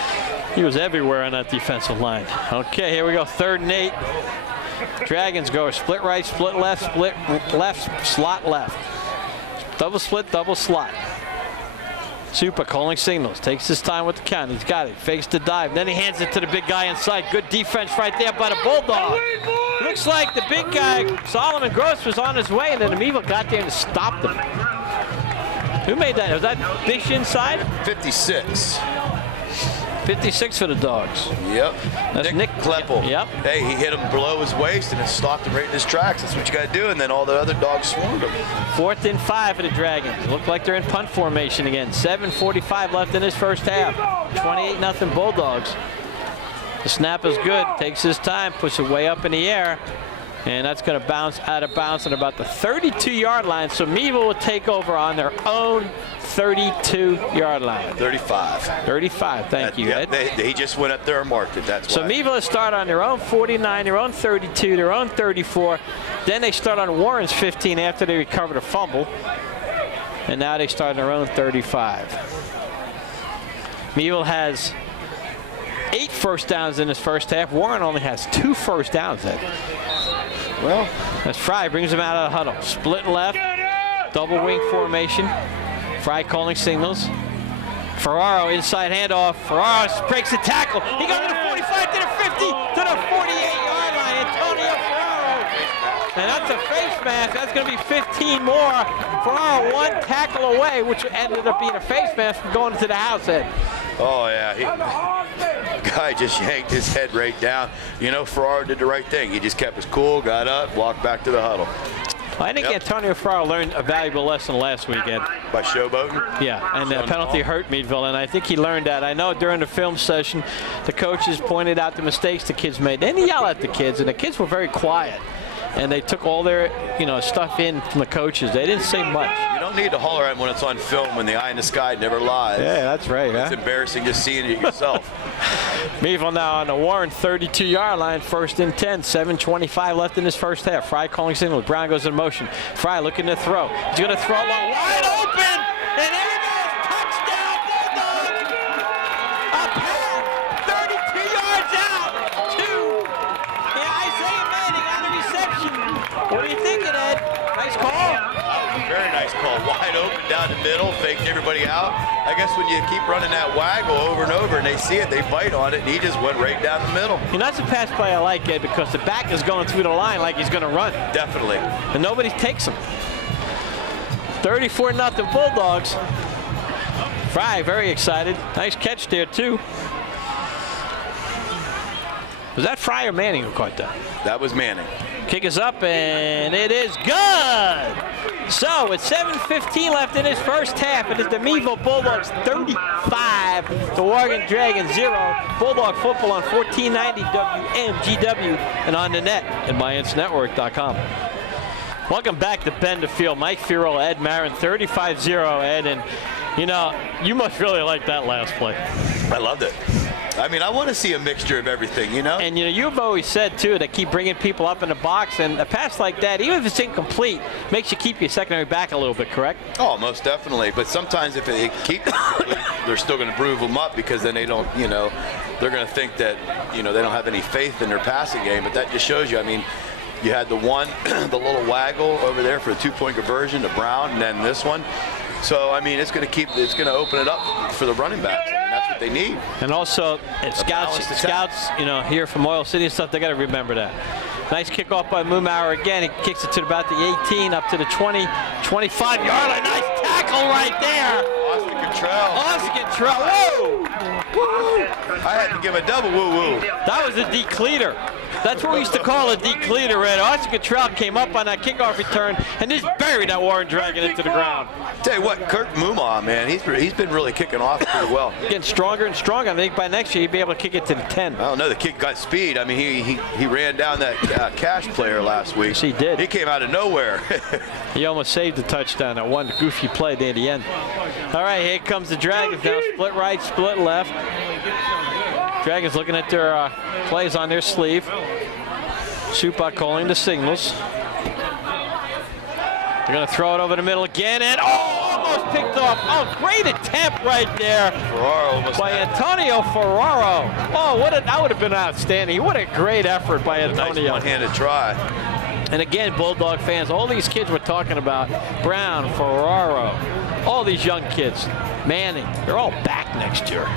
He was everywhere on that defensive line. Okay, here we go. 3rd and 8. Dragons go split right, split left, slot left. Double split, double slot. Super calling signals. Takes his time with the count. He's got it. Fakes the dive. Then he hands it to the big guy inside. Good defense right there by the Bulldogs. Looks like the big guy, Solomon Gross, was on his way, and then Meadville got there and stopped him. Who made that? Was that Bish inside? 56. 56 for the Dogs. Yep. That's Nick Kleppel. Yep. Hey, he hit him below his waist and it stopped him right in his tracks. That's what you got to do. And then all the other dogs swarmed him. 4th and 5 for the Dragons. Look like they're in punt formation again. 7:45 left in this first half. 28-0 Bulldogs. The snap is good. Takes his time. Puts it way up in the air. And that's going to bounce out of bounds at about the 32-yard line. So Meadville will take over on their own 32-yard line. 35. 35, thank you, Ed. He just went up there and marked it, that's why. So Meadville start on their own 49, their own 32, their own 34. Then they start on Warren's 15 after they recovered a fumble. And now they start on their own 35. Meadville has 8 first downs in this first half. Warren only has 2 first downs, Ed. Well, as Fry brings him out of the huddle. Split left, double wing formation. Fry calling signals. Ferraro inside handoff. Ferraro breaks the tackle. He goes to the 45, to the 50, to the 48-yard line. Antonio Ferraro. And that's a face mask. That's going to be 15 more. Ferraro 1 tackle away, which ended up being a face mask from going to the house, Ed. Oh, yeah. Guy just yanked his head right down. You know, Ferraro did the right thing. He just kept his cool, got up, walked back to the huddle. I think Antonio Ferraro learned a valuable lesson last weekend. By showboating? Yeah, and the penalty hurt Meadville, and I think he learned that. I know during the film session, the coaches pointed out the mistakes the kids made. They didn't yell at the kids, and the kids were very quiet. And they took all their, stuff in from the coaches. They didn't say much. You don't need to holler at them when it's on film, when the eye in the sky never lies. Yeah, that's right. It's embarrassing just seeing it yourself. Meadville now on the Warren 32-yard line, 1st and 10, 7:25 left in this first half. Fry calling signals. Brown goes in motion. Fry looking to throw. He's going to throw long, wide open, and there it is. Touchdown, Bulldogs! A pass, 32 yards out to Isaiah Manning on the reception. What are you thinking, Ed? Nice call. Very nice call. Wide open down the middle, faked everybody out. I guess when you keep running that waggle over and over and they see it, they bite on it, and he just went right down the middle. That's a pass play I like, Ed, because the back is going through the line like he's going to run. Definitely. And nobody takes him. 34-0 Bulldogs. Fry very excited. Nice catch there, too. Was that Fry or Manning who caught that? That was Manning. Kick is up, and it is good. So, with 7:15 left in this first half, it is the Meadville Bulldogs 35, the Oregon Dragons 0. Bulldog football on 1490 WMGW and on the net at MyIntsNetwork.com. Welcome back to Bend the Field. Mike Fiorillo, Ed Marin, 35-0, Ed, and you must really like that last play. I loved it. I mean, I want to see a mixture of everything, And, you've always said, too, that keep bringing people up in the box, and a pass like that, even if it's incomplete, makes you keep your secondary back a little bit, correct? Oh, most definitely. But sometimes if they keep incomplete, they're still going to prove them up because then they don't, they're going to think that, they don't have any faith in their passing game. But that just shows you, I mean, you had the little waggle over there for a 2-point conversion to Brown, and then this one. So, I mean, it's going to open it up for the running backs. I mean, that's what they need. And also, scouts, here from Oil City and stuff, they got to remember that. Nice kickoff by Moomauer again. He kicks it to about the 18, up to the 20, 25-yard line. Nice tackle right there. Austin Cottrell. Whoa! I had to give a double woo-woo. That was a decleater. That's what we used to call a decleater, Red. Archie Cottrell came up on that kickoff return and just buried that Warren Dragon into the ground. Tell you what, Kurt Mumau, man, he's been really kicking off pretty well. Getting stronger and stronger. I think by next year he'd be able to kick it to the 10. I don't know, the kid got speed. I mean, he ran down that Cash player last week. Yes, he did. He came out of nowhere. He almost saved the touchdown. That one goofy play near the end. All right, here comes the Dragons now. Split right, split left. Dragons looking at their plays on their sleeve. Supa calling the signals. They're going to throw it over the middle again, and almost picked off. Oh, great attempt right there by Antonio Ferraro. Oh, that would have been outstanding. What a great effort by Antonio. Nice one-handed try. And again, Bulldog fans, all these kids we're talking about, Brown, Ferraro, all these young kids, Manning, they're all back next year.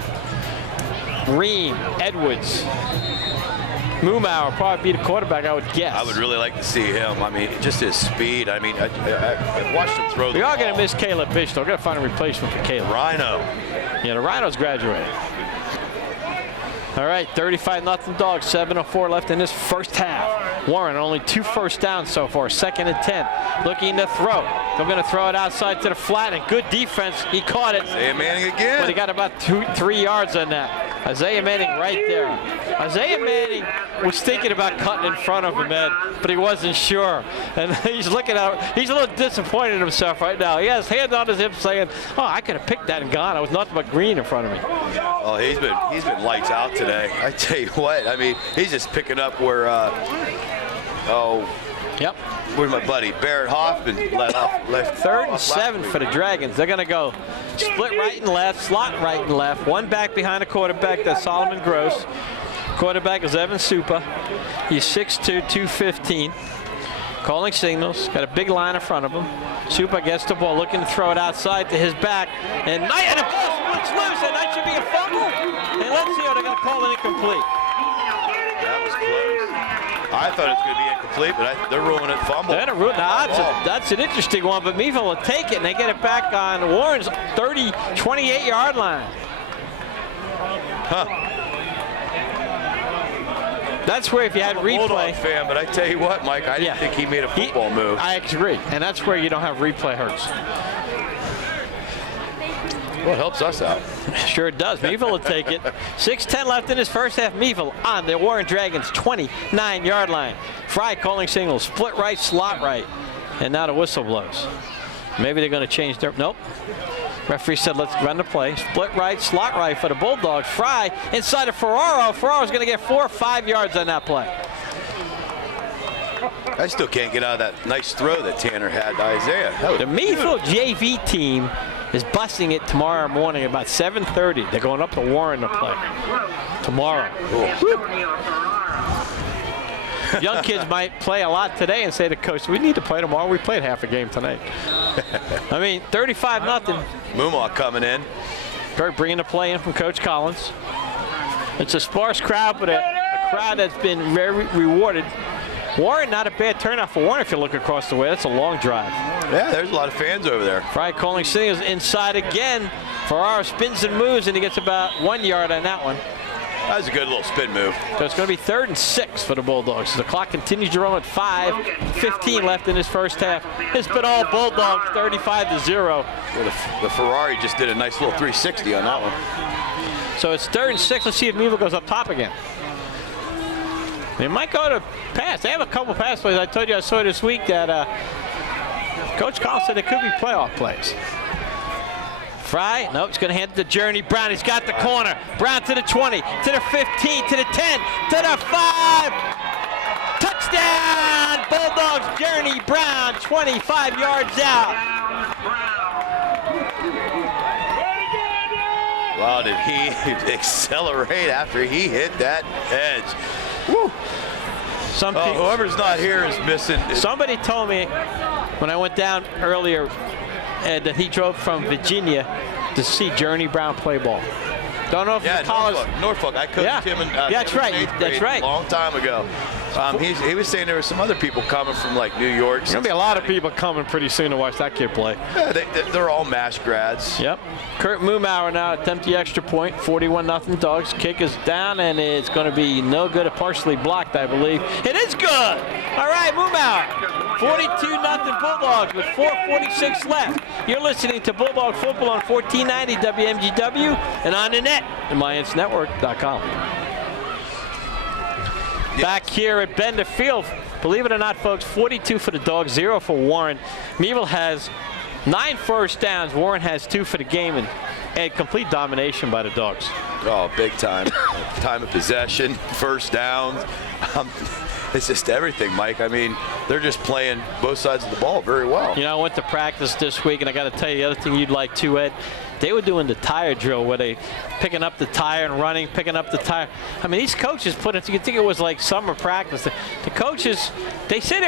Ream, Edwards, Mumau will probably be the quarterback, I would guess. I would really like to see him. I mean, just his speed. I mean, I watched him throw the We are ball. going to miss Caleb Bish, though. We're going to find a replacement for Caleb. Rhino. Yeah, the Rhinos graduated. All right, 35-0 Dogs, 7:04 left in this first half. Warren only 2 first downs so far, 2nd and 10. Looking to throw. They're going to throw it outside to the flat, and good defense. He caught it. Isaiah Manning again. But he got about 3 yards on that. Isaiah Manning right there. Isaiah Manning was thinking about cutting in front of him, Ed, but he wasn't sure. And he's looking out. He's a little disappointed in himself right now. He has hands on his hips saying, "Oh, I could have picked that and gone. I was nothing but green in front of me." Oh, he's been lights out today. I tell you what. I mean, he's just picking up where. Yep. Where's my buddy Barrett Hoffman let off left? 3rd and 7 for the Dragons. They're going to go split right and left, slot right and left. One back behind the quarterback. That's Solomon Gross. Quarterback is Evan Supa. He's 6'2", 215. Calling signals. Got a big line in front of him. Supa gets the ball, looking to throw it outside to his back. And the ball splits loose, and that should be a fumble. And let's see how they're going to call it incomplete. That was close. I thought it was going to be incomplete, but they're ruling it fumble. That's an interesting one, but Meadville will take it, and they get it back on Warren's 28-yard line. Huh. That's where if you had replay. Bulldog fan, but I tell you what, Mike, I didn't think he made a football move. I agree, and that's where you don't have replay hurts. Well, it helps us out. Sure it does. Meadville will take it. 6:10 left in his first half. Meadville on the Warren Dragons 29-yard line. Fry calling signals. Split right, slot right. And now the whistle blows. Maybe they're going to change their... Nope. Referee said let's run the play. Split right, slot right for the Bulldogs. Fry inside of Ferraro. Ferraro's going to get 4 or 5 yards on that play. I still can't get out of that nice throw that Tanner had to Isaiah. The Meadville JV team is busing it tomorrow morning about 7:30. They're going up to Warren to play tomorrow. Young kids might play a lot today and say to coach, we need to play tomorrow. We played half a game tonight. I mean, 35-0. Mumau coming in. Kurt bringing the play in from Coach Collins. It's a sparse crowd, but a crowd that's been very rewarded. Warren, not a bad turnout for Warren if you look across the way. That's a long drive. Yeah, there's a lot of fans over there. Fry calling signals inside again. Ferraro spins and moves, and he gets about 1 yard on that one. That was a good little spin move. So it's going to be 3rd and 6 for the Bulldogs. The clock continues to roll at 5:15 left in this first half. It's been all Bulldogs, 35-0. Well, the Ferrari just did a nice little 360 on that one. So it's 3rd and 6. Let's see if Meadville goes up top again. They might go to pass. They have a couple pass plays. I told you I saw this week that Coach Collins said it could be playoff plays. Fry, nope, he's going to hand it to Journey Brown. He's got the corner. Brown to the 20, to the 15, to the 10, to the 5. Touchdown! Bulldogs, Journey Brown, 25 yards out. Wow, did he accelerate after he hit that edge. Woo. Whoever's not here is missing. Somebody told me when I went down earlier that he drove from Virginia to see Journey Brown play ball. Don't know if Yeah, it's college. Norfolk. I coached him in that's right. 8th That's grade right. a long time ago. He was saying there were some other people coming from like New York. There's going to be a lot of people coming pretty soon to watch that kid play. Yeah, they're all MASH grads. Yep. Kurt Mumauer now attempt the extra point. 41-0 Dogs. Kick is down, and it's going to be no good. Partially blocked, I believe. It is good. All right, Mumauer. 42-0 Bulldogs with 4:46 left. You're listening to Bulldog Football on 1490 WMGW and on the net at MyIntsNetwork.com. Back here at Bender Field, believe it or not, folks, 42 for the Dogs, 0 for Warren. Meadville has 9 first downs. Warren has 2 for the game, and complete domination by the Dogs. Oh, big time. Time of possession, first downs. It's just everything, Mike. I mean, they're just playing both sides of the ball very well. You know, I went to practice this week, and I got to tell you the other thing you'd like too, Ed. They were doing the tire drill where they picking up the tire and running, picking up the tire. I mean, these coaches put it. You think it was like summer practice. The coaches, they said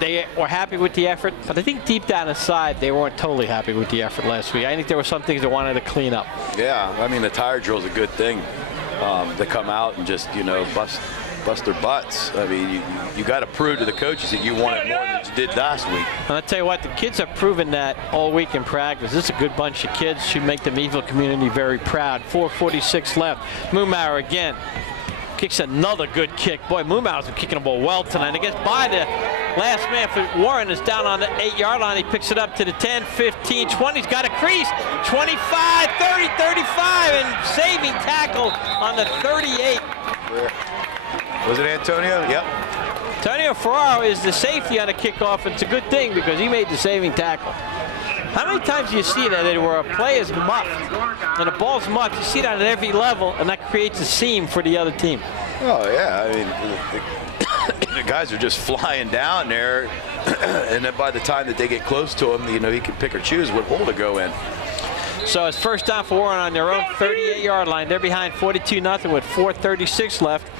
they were happy with the effort, but I think deep down inside they weren't totally happy with the effort last week. I think there were some things they wanted to clean up. Yeah, I mean, the tire drill is a good thing. They come out and just, you know, bust their butts. I mean, you got to prove to the coaches that you want it more than you did last week. And I'll tell you what, the kids have proven that all week in practice. This is a good bunch of kids. Should make the Meadville community very proud. 4:46 left. Mumauer again. Kicks another good kick. Boy, Mumauer's been kicking the ball well tonight. It gets by the last man for Warren is down on the 8-yard line. He picks it up to the 10, 15, 20. He's got a crease. 25, 30, 35, and saving tackle on the 38. Was it Antonio? Yep. Antonio Ferraro is the safety on a kickoff. It's a good thing because he made the saving tackle. How many times do you see that where a play is muffed and the ball's muffed? You see that at every level, and that creates a seam for the other team. Oh, yeah. I mean, the guys are just flying down there, and then by the time that they get close to him, you know, he can pick or choose what hole to go in. So it's first down for Warren on their own 38-yard line. They're behind 42-0 with 4:36 left.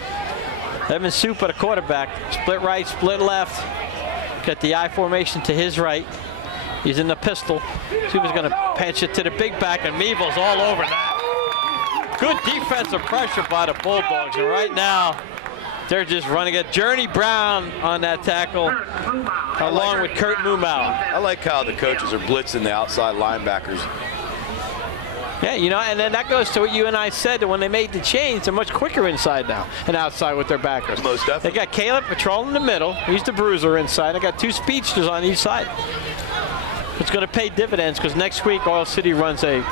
Evan Supa, the quarterback, split right, split left. Got the I formation to his right. He's in the pistol. Supa's going to pitch it to the big back, and Meadville's all over that. Good defensive pressure by the Bulldogs, and right now they're just running it. Journey Brown on that tackle, along with Kurt Mumauer. I like how the coaches are blitzing the outside linebackers. Yeah, you know, and then that goes to what you and I said, that when they made the change, they're much quicker inside now and outside with their backers. Most definitely. They got Caleb patrolling the middle. He's the bruiser inside. They got 2 speedsters on each side. It's going to pay dividends because next week Oil City runs a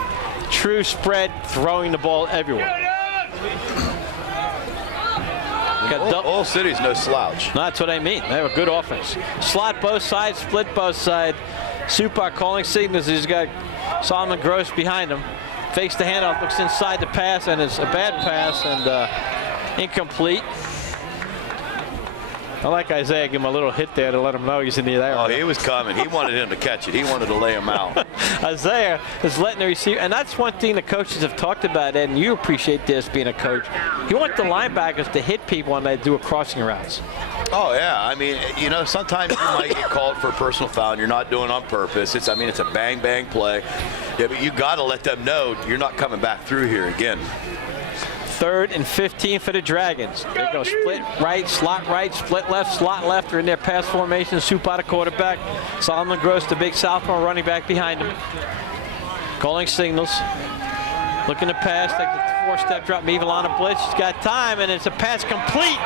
true spread, throwing the ball everywhere. Oil City's no slouch. No, that's what I mean. They have a good offense. Slot both sides, split both sides. Supar calling signals. He's got Solomon Gross behind him. Fakes the handoff, looks inside the pass, and it's a bad pass and incomplete. I like Isaiah, give him a little hit there to let him know he's in the area. Oh, he was coming. He wanted him to catch it. He wanted to lay him out. Isaiah is letting the receiver, and that's one thing the coaches have talked about, Ed, and you appreciate this being a coach. You want the linebackers to hit people when they do a crossing routes. Oh, yeah. I mean, you know, sometimes you might get called for a personal foul and you're not doing it on purpose. It's a bang, bang play. Yeah, but you got to let them know you're not coming back through here again. 3rd and 15 for the Dragons. They go split right, slot right, split left, slot left. They're in their pass formation. Supa, the quarterback. Solomon Gross, the big sophomore running back behind him. Calling signals. Looking to pass. Take the 4-step drop. Meadville on a blitz. He's got time, and it's a pass complete.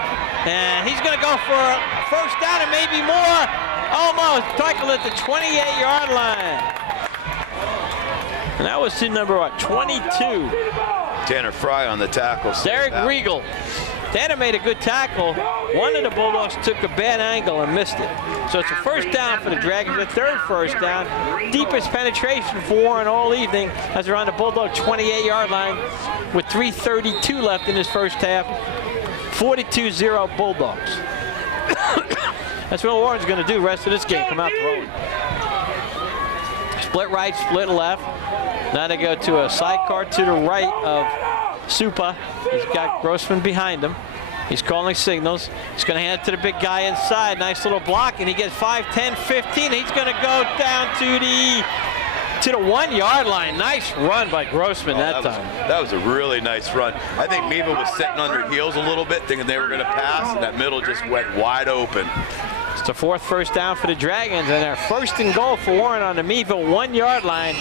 And he's going to go for a first down and maybe more. Almost tackled at the 28-yard line. And that was to number, what, 22. Tanner Fry on the tackle. Derek Regal. Tanner made a good tackle. One of the Bulldogs took a bad angle and missed it. So it's a first down for the Dragons, the 3rd first down. Deepest penetration for Warren all evening as they're on the Bulldog 28-yard line with 3:32 left in this first half. 42-0 Bulldogs. That's what Warren's going to do the rest of this game, come out throwing. Split right, split left. Now they go to a sidecar to the right of Supa. He's got Grossman behind him. He's calling signals. He's going to hand it to the big guy inside. Nice little block, and he gets 5, 10, 15. He's going to go down to the to the 1 yard line. Nice run by Grossman that time. That was a really nice run. I think Meadville was sitting on their heels a little bit, thinking they were going to pass, and that middle just went wide open. It's the 4th first down for the Dragons, and our 1st and goal for Warren on the Meadville 1 yard line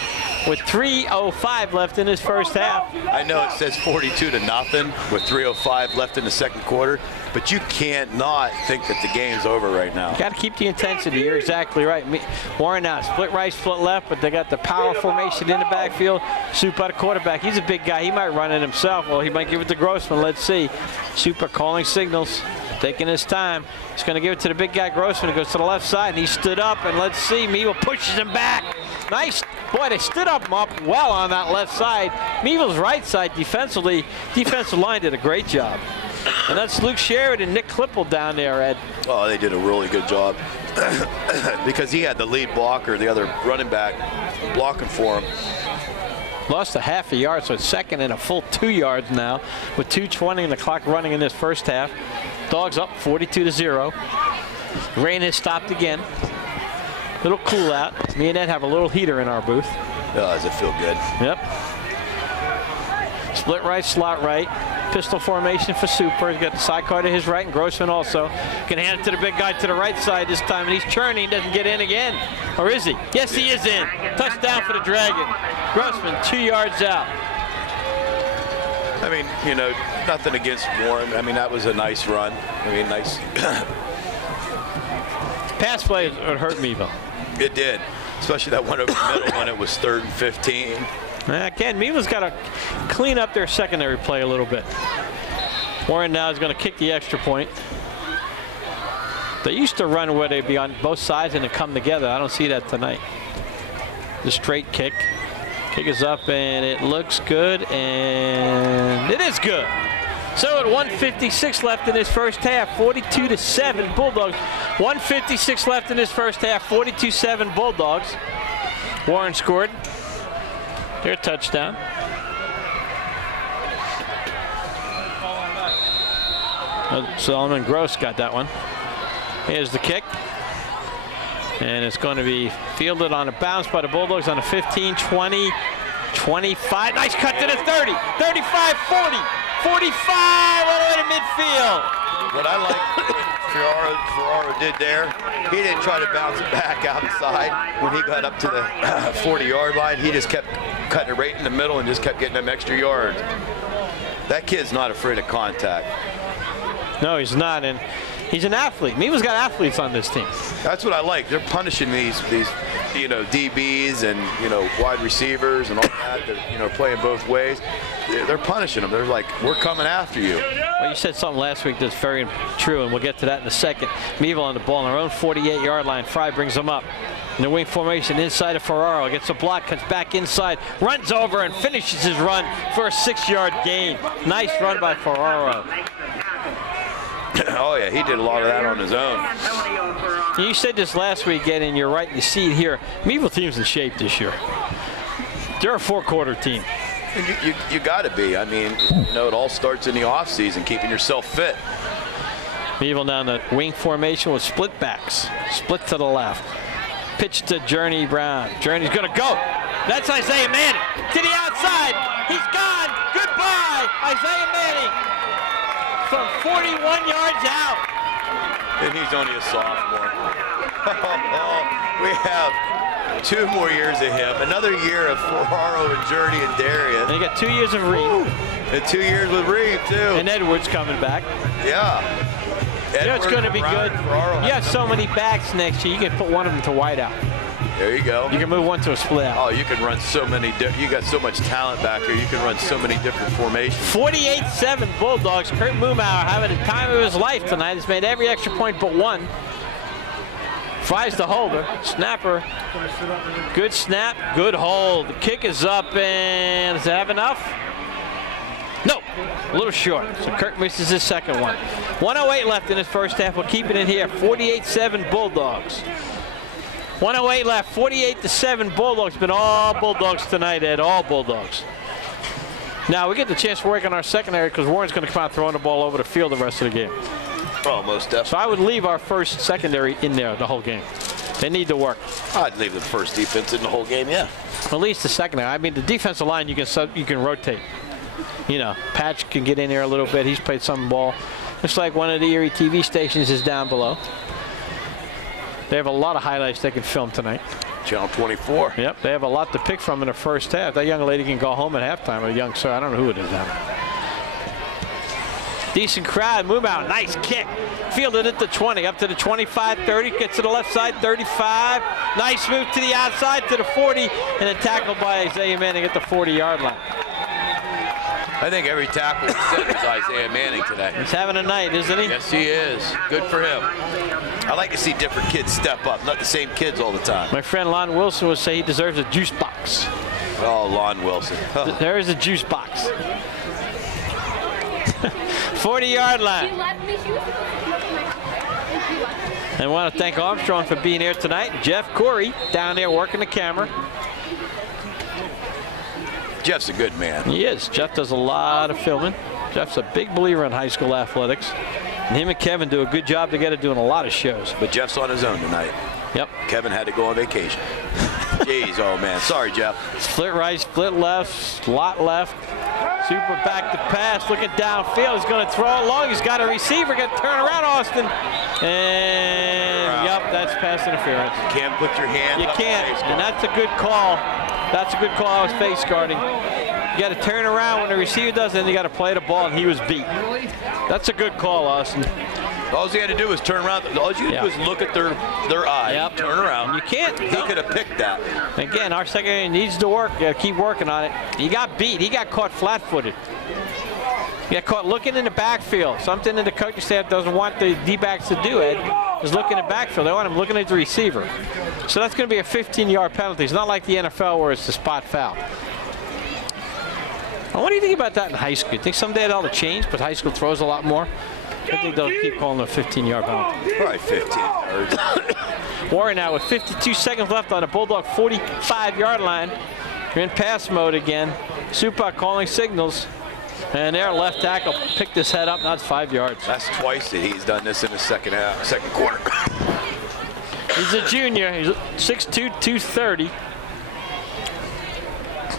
with 3:05 left in his first half. I know it says 42-0 with 3:05 left in the second quarter, but you can't not think that the game's over right now. Got to keep the intensity. You're exactly right. Warren now split right, split left, but they got the power formation in the backfield. Super quarterback. He's a big guy. He might run it himself. Well, he might give it to Grossman. Let's see. Super calling signals, taking his time. He's going to give it to the big guy Grossman. He goes to the left side, and he stood up, and let's see. Meadville pushes him back. Nice. Boy, they stood up well on that left side. Meadville's right side defensively, defensive line did a great job. And that's Luke Sherrod and Nick Klippel down there, Ed. Oh, they did a really good job because he had the lead blocker, the other running back, blocking for him. Lost a half a yard, so it's second and a full 2 yards now with 2:20 and the clock running in this first half. Dogs up 42-0. Rain has stopped again. Little cool out. Me and Ed have a little heater in our booth. Oh, does it feel good? Yep. Split right, slot right. Pistol formation for Super. He's got the sidecar to his right, and Grossman also. Can hand it to the big guy to the right side this time, and he's churning. Doesn't get in again. Or is he? Yes, he is in. Touchdown for the Dragon. Grossman 2 yards out. I mean, you know, nothing against Warren. I mean, that was a nice run. I mean, nice. Pass play would hurt Meadville. It did, especially that one over the middle when it was 3rd and 15. Again, Meadville's got to clean up their secondary play a little bit. Warren now is going to kick the extra point. They used to run where they'd be on both sides and then come together. I don't see that tonight. The straight kick. Kick is up, and it looks good, and it is good. So at 1:56 left in this first half, 42-7 Bulldogs. 1:56 left in this first half, 42-7 Bulldogs. Warren scored their touchdown. Solomon Gross got that one. Here's the kick. And it's going to be fielded on a bounce by the Bulldogs on a 15, 20, 25. Nice cut to the 30, 35, 40, 45, all the way to midfield. What I like what Fiorillo did there, he didn't try to bounce it back outside. When he got up to the 40-yard line, he just kept cutting it right in the middle and just kept getting them extra yards. That kid's not afraid of contact. No, he's not, and he's an athlete. Meadville's got athletes on this team. That's what I like. They're punishing these you know, DBs and, you know, wide receivers and all that. They're, you know, playing both ways. They're punishing them. They're like, we're coming after you. Well, you said something last week that's very true, and we'll get to that in a second. Meadville on the ball on their own 48-yard line. Fry brings them up. In the wing formation inside of Ferraro. Gets a block, comes back inside, runs over and finishes his run for a 6-yard gain. Nice run by Ferraro. Oh, yeah, he did a lot of that on his own. You said this last week, Ed, and you're right, you see it here. Meadville team's in shape this year. They're a 4-quarter team. You got to be. I mean, you know, it all starts in the offseason, keeping yourself fit. Meadville down the wing formation with split backs. Split to the left. Pitch to Journey Brown. Journey's going to go. That's Isaiah Manning. To the outside. He's gone. Goodbye, Isaiah Manning. From 41 yards out. And he's only a sophomore. We have 2 more years of him. Another year of Ferraro and Journey and Darius. And you got 2 years of Reed. And 2 years with Reed, too. And Edwards coming back. Yeah. You know, it's going to be good. You have so many backs next year, you can put one of them to wideout. There you go. You can move one to a split out. Oh, you can run so many. You got so much talent back here. You can run so many different formations. 48-7 Bulldogs. Kurt Mumauer having the time of his life tonight. He's made every extra point but one. Fries the holder. Snapper. Good snap. Good hold. The kick is up, and does it have enough? No, a little short. So Kirk misses his second one. 1:08 left in his first half. We'll keep it in here. 48-7 Bulldogs. 1:08 left. 48-7 Bulldogs. Been all Bulldogs tonight, Ed. All Bulldogs. Now we get the chance to work on our secondary because Warren's going to come out throwing the ball over the field the rest of the game. Oh, most definitely. So I would leave our first secondary in there the whole game. They need to work. I'd leave the first defense in the whole game, yeah. At least the second. I mean, the defensive line, you can rotate. You know, Patch can get in there a little bit. He's played some ball. Looks like one of the Erie TV stations is down below. They have a lot of highlights they can film tonight. Channel 24. Yep, they have a lot to pick from in the first half. That young lady can go home at halftime. A young sir, I don't know who it is now. Decent crowd. Move out. Nice kick. Fielded at the 20, up to the 25, 30. Gets to the left side, 35. Nice move to the outside, to the 40, and a tackle by Isaiah Manning at the 40-yard line. I think every tackle said was Isaiah Manning today. He's having a night, isn't he? Yes, he is. Good for him. I like to see different kids step up, not the same kids all the time. My friend Lon Wilson would say he deserves a juice box. Oh, Lon Wilson. There is a juice box. 40-yard line. And I want to thank Armstrong for being here tonight. Jeff Corey down there working the camera. Jeff's a good man. He is. Jeff does a lot of filming. Jeff's a big believer in high school athletics. And him and Kevin do a good job together doing a lot of shows. But Jeff's on his own tonight. Yep. Kevin had to go on vacation. Jeez, oh man. Sorry, Jeff. Split right, split left, slot left. Super back to pass, looking downfield. He's going to throw it long. He's got a receiver. Got to turn around, Austin. And, yep, that's pass interference. You can't put your hand You up can't, face and that's a good call. That's a good call. I was face guarding. You got to turn around when the receiver does, and you got to play the ball, and he was beat. That's a good call, Austin. All he had to do was turn around. All you had to do was look at their eye. Yep. Turn around. You can't. He could have picked that. Again, our secondary needs to work. You got to keep working on it. He got beat. He got caught flat-footed. He got caught looking in the backfield. Something that the coaching staff doesn't want the D-backs to do, Ed, is look in the backfield. They want him looking at the receiver. So that's going to be a 15-yard penalty. It's not like the NFL where it's a spot foul. What do you think about that in high school? You think someday that'll change, but high school throws a lot more? I think they'll keep calling it a 15-yard penalty. Probably 15 yards. Warren now with 52 seconds left on the Bulldog 45-yard line. You're in pass mode again. Supa calling signals. And their left tackle picked his head up. Now it's 5 yards. That's twice that he's done this in the second quarter. He's a junior. He's 6'2", 230.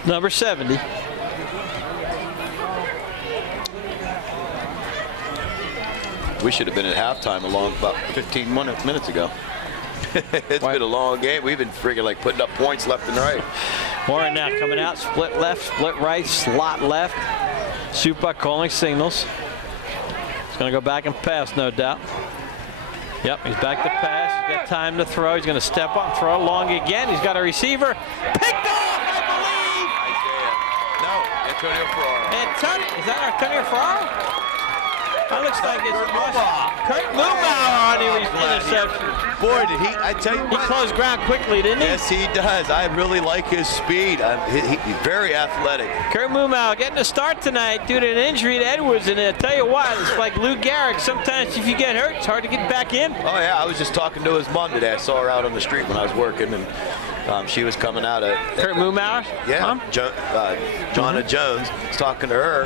Number 70. We should have been at halftime about 15 minutes ago. It's been a long game. We've been freaking like putting up points left and right. Warren now coming out, split left, split right, slot left. Supa calling signals. He's going to go back and pass, no doubt. Yep, he's back to pass. He's got time to throw. He's going to step up and throw long again. He's got a receiver. Picked off, I believe. Isaiah. No, Antonio Ferraro. Is that Antonio Ferraro? That looks like it's Kurt Mumauer on the interception. Boy, did I tell you what. He closed ground quickly, didn't he? Yes, he does. I really like his speed. He's very athletic. Kurt Mumauer getting a start tonight due to an injury to Edwards. And I tell you what, it's like Lou Gehrig. Sometimes if you get hurt, it's hard to get back in. Oh, yeah. I was just talking to his mom today. I saw her out on the street when I was working. And she was coming out of Kurt Mumauer? Yeah. Mom? Jonna Jones was talking to her.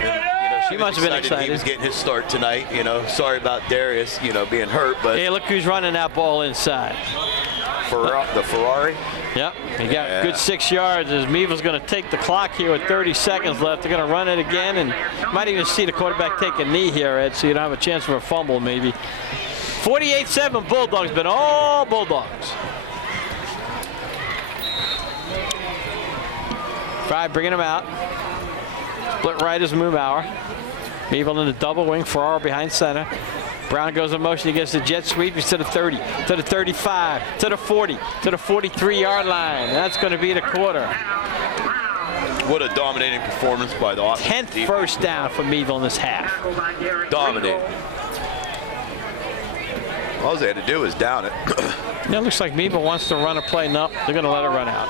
And, she must have been excited. He was getting his start tonight. Sorry about Darius, being hurt. But hey, look who's running that ball inside. The Ferrari? Yep, he got a good 6 yards as Meadville's going to take the clock here with 30 seconds left. They're going to run it again, and you might even see the quarterback take a knee here, Ed, so you don't have a chance for a fumble maybe. 48-7 Bulldogs, but all Bulldogs. Fry bringing him out. Split right is Mumauer. Meadville in the double wing, Ferraro behind center. Brown goes in motion against the jet sweep. He's to the 30, to the 35, to the 40, to the 43-yard line. That's going to be the quarter. What a dominating performance by the offense. 10th first down for Meadville in this half. Dominating. All they had to do was down it. It looks like Meadville wants to run a play. No, they're going to let it run out.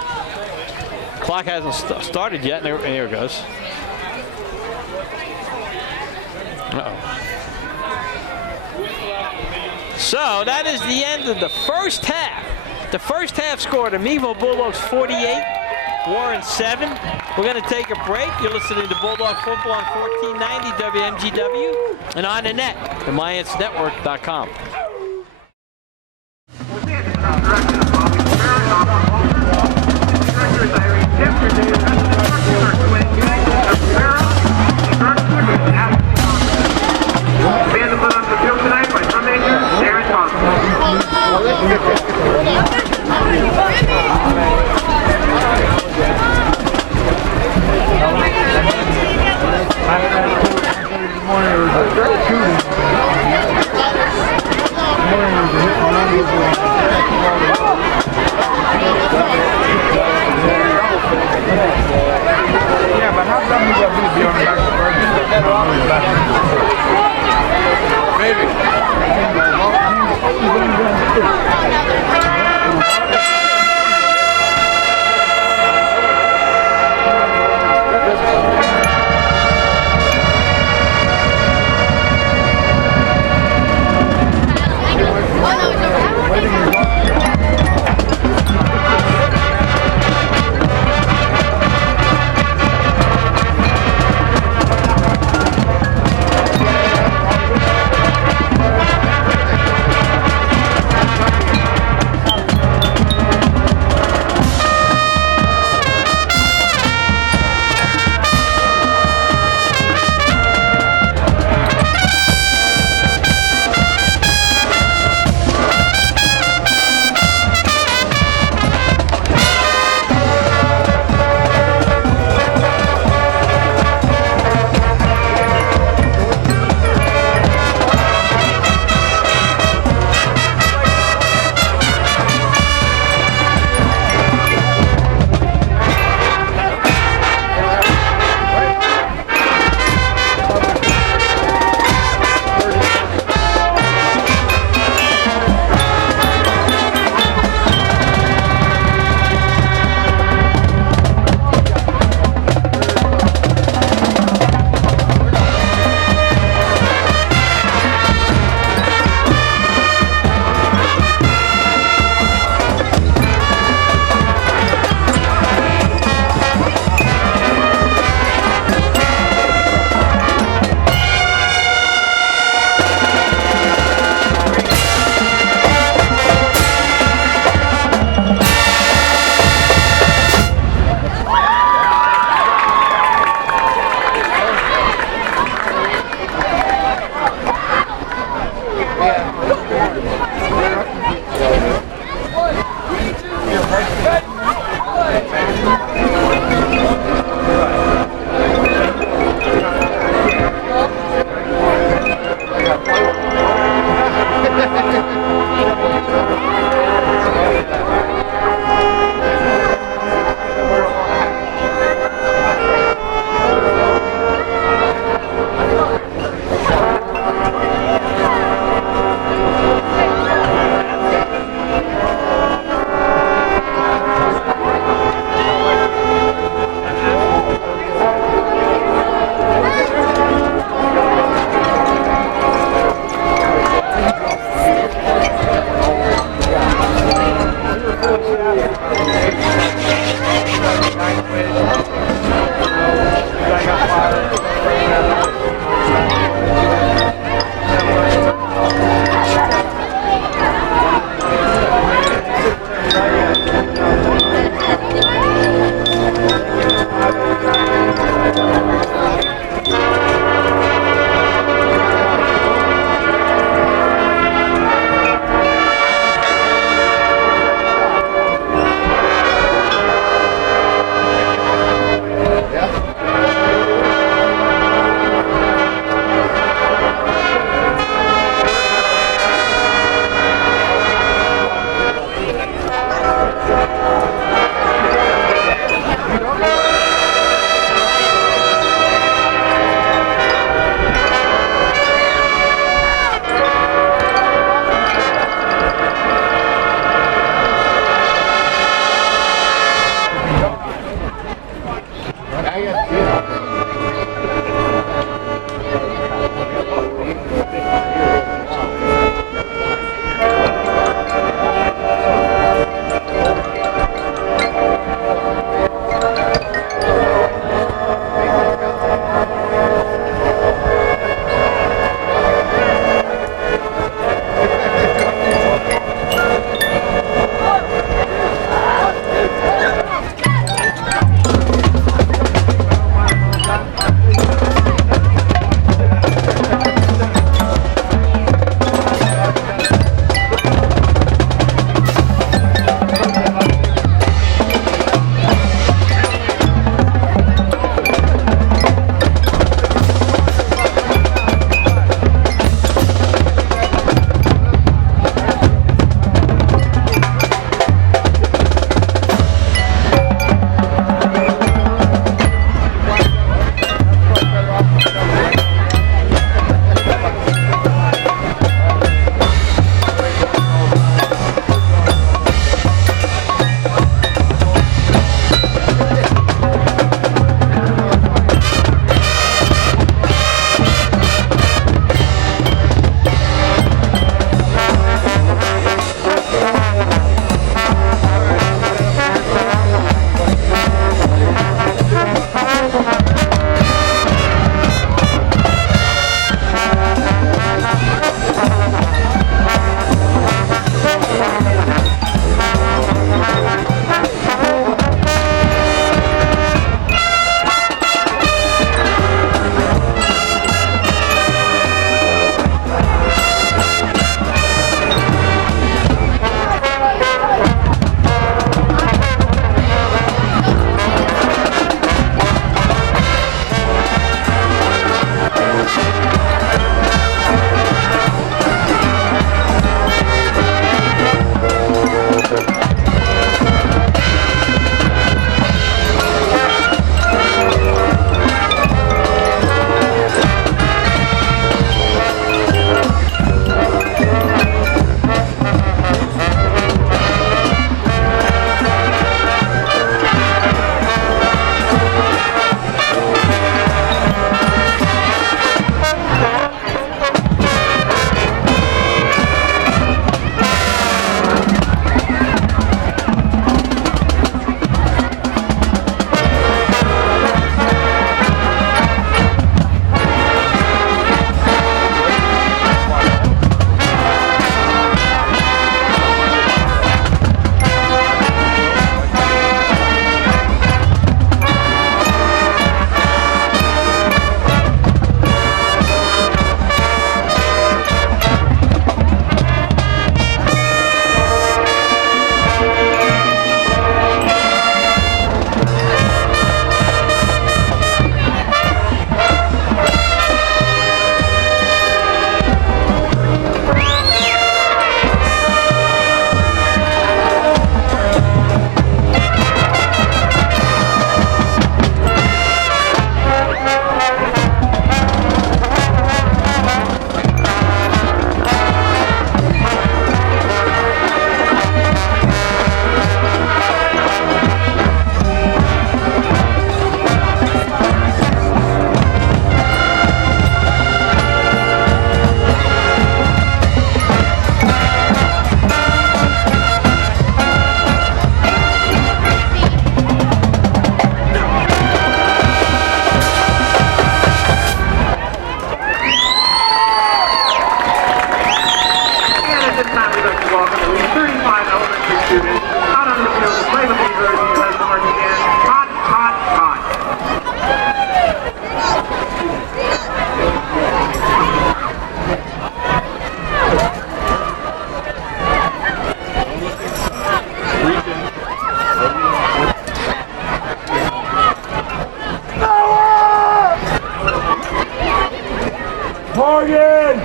Clock hasn't started yet, and here it goes. So that is the end of the first half. The first half score, the Meadville Bulldogs 48, Warren 7. We're going to take a break. You're listening to Bulldog Football on 1490 WMGW and on the net at MyAntsNetwork.com. Morgan!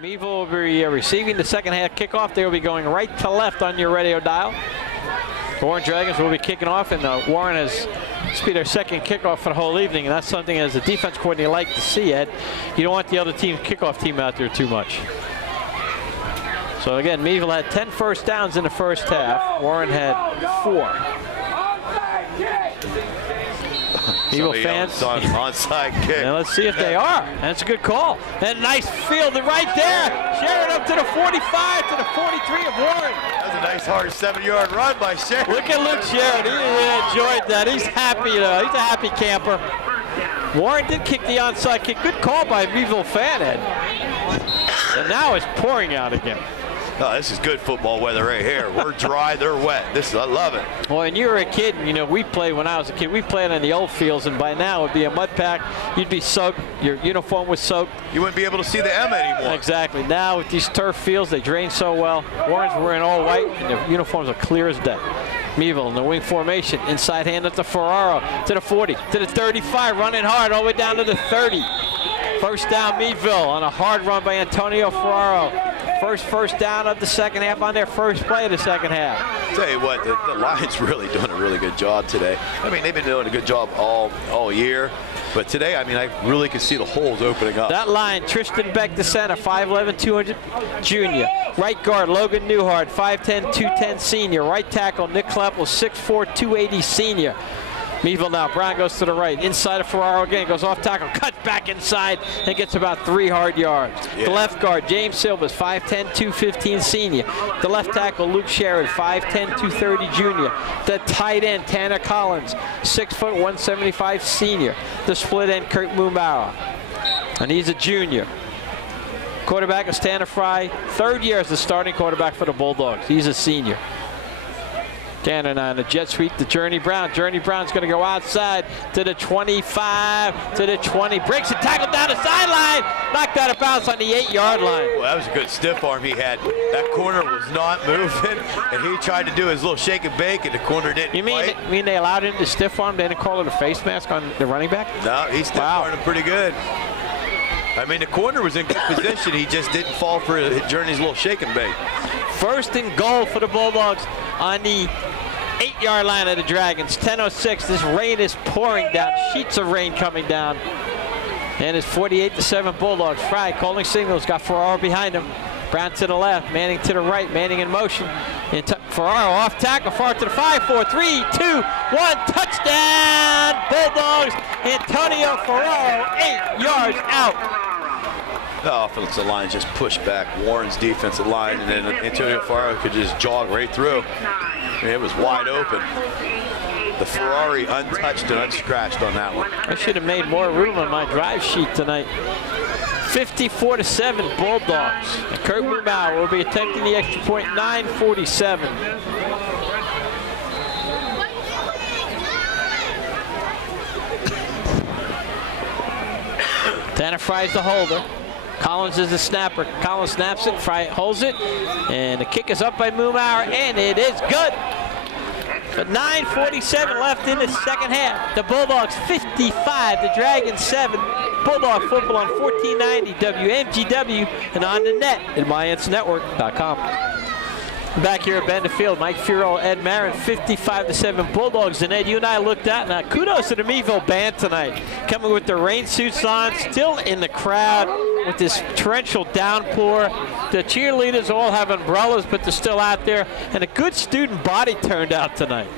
Meadville will be receiving the second half kickoff. They will be going right to left on your radio dial. The Warren Dragons will be kicking off, and Warren has be their second kickoff for the whole evening, and that's something as a defense coordinator you like to see, Ed. You don't want the other team's kickoff team out there too much. So again, Meadville had 10 first downs in the first half. Warren had 4. Meadville fans, onside kick. and let's see if they are. That's a good call. And nice field right there. Sharon up to the 45, to the 43 of Warren. That's a nice hard 7-yard run by Sharon. Look at Luke Sharon. He really enjoyed that. He's happy, though. He's a happy camper. Warren did kick the onside kick. Good call by Meadville fan, Ed. And now it's pouring out again. Oh, this is good football weather right here. We're dry, they're wet. I love it. Well, when you were a kid, you know, we played when I was a kid. We played on the old fields, and by now it would be a mud pack. You'd be soaked. Your uniform was soaked. You wouldn't be able to see the M anymore. Exactly. Now with these turf fields, they drain so well. Warren's wearing all white, and their uniforms are clear as day. Meadville in the wing formation. Inside hand up to Ferraro, to the 40, to the 35, running hard all the way down to the 30. First down, Meadville on a hard run by Antonio Ferraro. First down of the second half on their first play of the second half. Tell you what, the Lions really doing a really good job today. I mean, they've been doing a good job all year, but today, I mean, I really can see the holes opening up. That line, Tristan Beck, the center, 5'11", 200 junior. Right guard, Logan Newhart, 5'10", 210 senior. Right tackle, Nick Kleppel, 6'4", 280 senior. Meadville now, Brown goes to the right, inside of Ferraro again, goes off tackle, cuts back inside, and gets about 3 hard yards. Yeah. The left guard, James Silvers, 5'10", 215 senior. The left tackle, Luke Sherrod, 5'10", 230 junior. The tight end, Tanner Collins, 6', 175 senior. The split end, Kurt Mumauer, and he's a junior. Quarterback is Tanner Fry, 3rd year as the starting quarterback for the Bulldogs. He's a senior. Gannon on a jet sweep to Journey Brown. Journey Brown's going to go outside to the 25, to the 20. Breaks and tackled down the sideline. Knocked out of bounds on the 8-yard line. Well, that was a good stiff arm he had. That corner was not moving, and he tried to do his little shake and bake, and the corner didn't You mean they allowed him to stiff arm? They didn't call it a face mask on the running back? No, he stiff armed him pretty good. I mean, the corner was in good position. He just didn't fall for Journey's little shake and bake. 1st and goal for the Bulldogs on the 8-yard line of the Dragons. 10:06. This rain is pouring down. Sheets of rain coming down. And it's 48-7 Bulldogs. Fry calling signals. Got Fiorillo behind him. Brown to the left. Manning to the right. Manning in motion. And Fiorillo off tackle. Far to the 5, 4, 3, 2, 1. Touchdown Bulldogs. Antonio Fiorillo 8 yards out. The offensive line just pushed back Warren's defensive line, and then Antonio Fiorillo could just jog right through. I mean, it was wide open. The Ferrari untouched and unscratched on that one. I should have made more room on my drive sheet tonight. 54-7 Bulldogs. And Kurt Mumauer will be attempting the extra point. 9:47. Tanner Fry's the holder. Collins is the snapper. Collins snaps it. Fry holds it. And the kick is up by Mumauer, and it is good. But 9:47 left in the second half. The Bulldogs 55, the Dragons 7. Bulldog football on 1490 WMGW and on the net at MyNetsNetwork.com. Back here at Bend Field, Mike Fiorillo, Ed Marin, 55-7 Bulldogs. And Ed, you and I looked at now. Kudos to the Meadville band tonight, coming with their rain suits on, still in the crowd with this torrential downpour. The cheerleaders all have umbrellas, but they're still out there, and a good student body turned out tonight.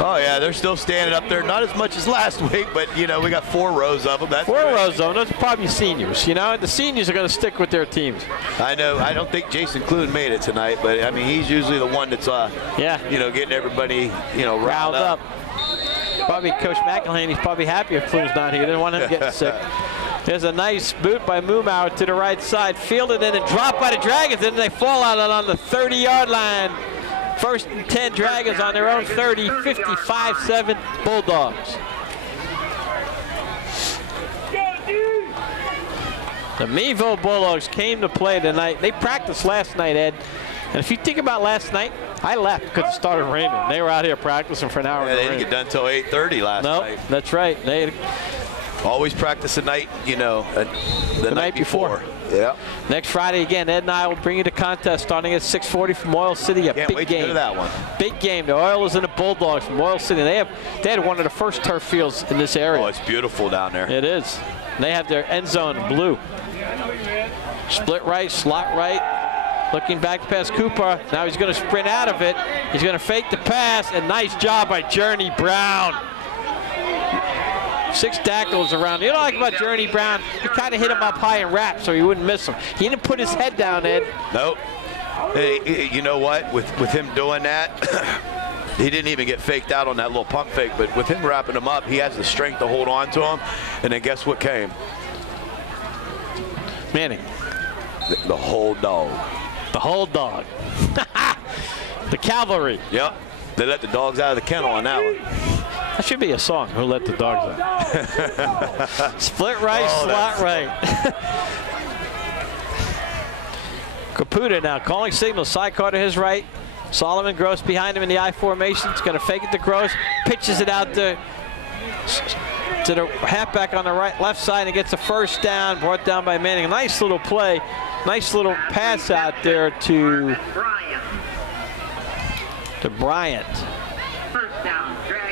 Oh yeah, they're still standing up there. Not as much as last week, but you know we got 4 rows of them. That's 4 rows of them. Those are probably seniors. You know, and the seniors are going to stick with their teams. I know. I don't think Jason Clune made it tonight, but I mean he's usually the one that's you know, getting everybody riled up. Probably Coach McElhaney's probably happy if Clune's not here. They don't want him getting sick. There's a nice boot by Mumauer to the right side, fielded in and dropped by the Dragons, and they fall out on the 30-yard line. 1st and 10 Dragons on their own 30, 55-7 Bulldogs. The Meadville Bulldogs came to play tonight. They practiced last night, Ed. And if you think about last night, I left because it started raining. They were out here practicing for an hour. Yeah, they didn't get done until 8:30 last night. No, that's right. They always practice the night, the night before. Yeah. Next Friday again, Ed and I will bring you the contest starting at 6:40 from Oil City. Can't wait to go to that one. Big game. The Oilers and the Bulldogs from Oil City. They had one of the first turf fields in this area. Oh, it's beautiful down there. It is. And they have their end zone in blue. Split right, slot right. Looking back to pass Cooper. Now he's going to sprint out of it. He's going to fake the pass, and nice job by Journey Brown. 6 tackles around. You know what I like about Journey Brown? He kind of hit him up high and wrap so he wouldn't miss him. He didn't put his head down, Ed. Nope. Hey, you know what? With him doing that, he didn't even get faked out on that little pump fake, but with him wrapping him up, he has the strength to hold on to him. And then guess what came? Manning. The whole dog. The whole dog. The cavalry. Yep. They let the dogs out of the kennel on that one. That should be a song, Who Let the Dogs Out. Split right, slot right. Caputa now calling signals. Sidecar to his right. Solomon Gross behind him in the I formation. He's going to fake it to Gross. Pitches it out to the halfback on the left side and gets a first down. Brought down by Manning. A nice little play. Nice little pass out there to Bryant.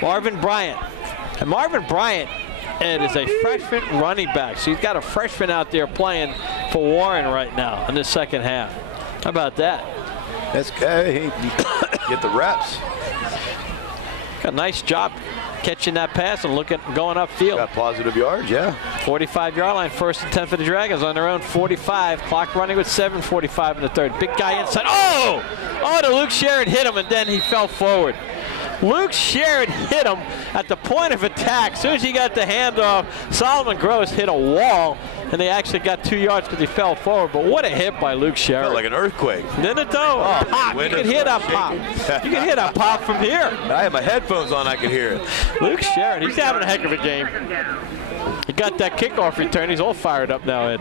Marvin Bryant. And Marvin Bryant is a freshman running back. So he's got a freshman out there playing for Warren right now in the second half. How about that? That's good. Get the reps. Got a nice job catching that pass and going upfield. Got positive yards, yeah. 45-yard line, 1st and 10 for the Dragons on their own 45. Clock running with 7:45 in the third. Big guy inside. Oh, the Luke Sherrod hit him, and then he fell forward. Luke Sherrod hit him at the point of attack. As soon as he got the handoff, Solomon Gross hit a wall, and they actually got 2 yards because he fell forward. But what a hit by Luke Sherrod. Felt like an earthquake. Didn't it though? Oh, Pop. You can hear that pop. You can hear that pop from here. I have my headphones on, I can hear it. Luke Sherrod, he's having a heck of a game. He got that kickoff return. He's all fired up now, Ed.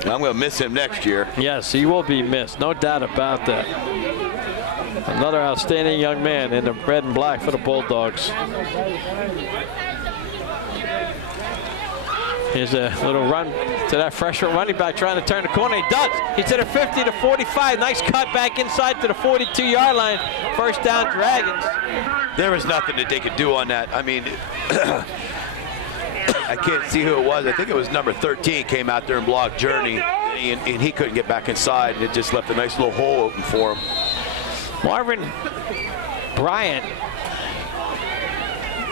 I'm going to miss him next year. Yes, he will be missed. No doubt about that. Another outstanding young man in the red and black for the Bulldogs. Here's a little run to that freshman running back trying to turn the corner. He does. He's to the 50 to 45. Nice cut back inside to the 42-yard line. First down, Dragons. There was nothing that they could do on that. I mean, I can't see who it was. I think it was number 13 came out there and blocked Journey, and he couldn't get back inside, and it just left a nice little hole open for him. Marvin Bryant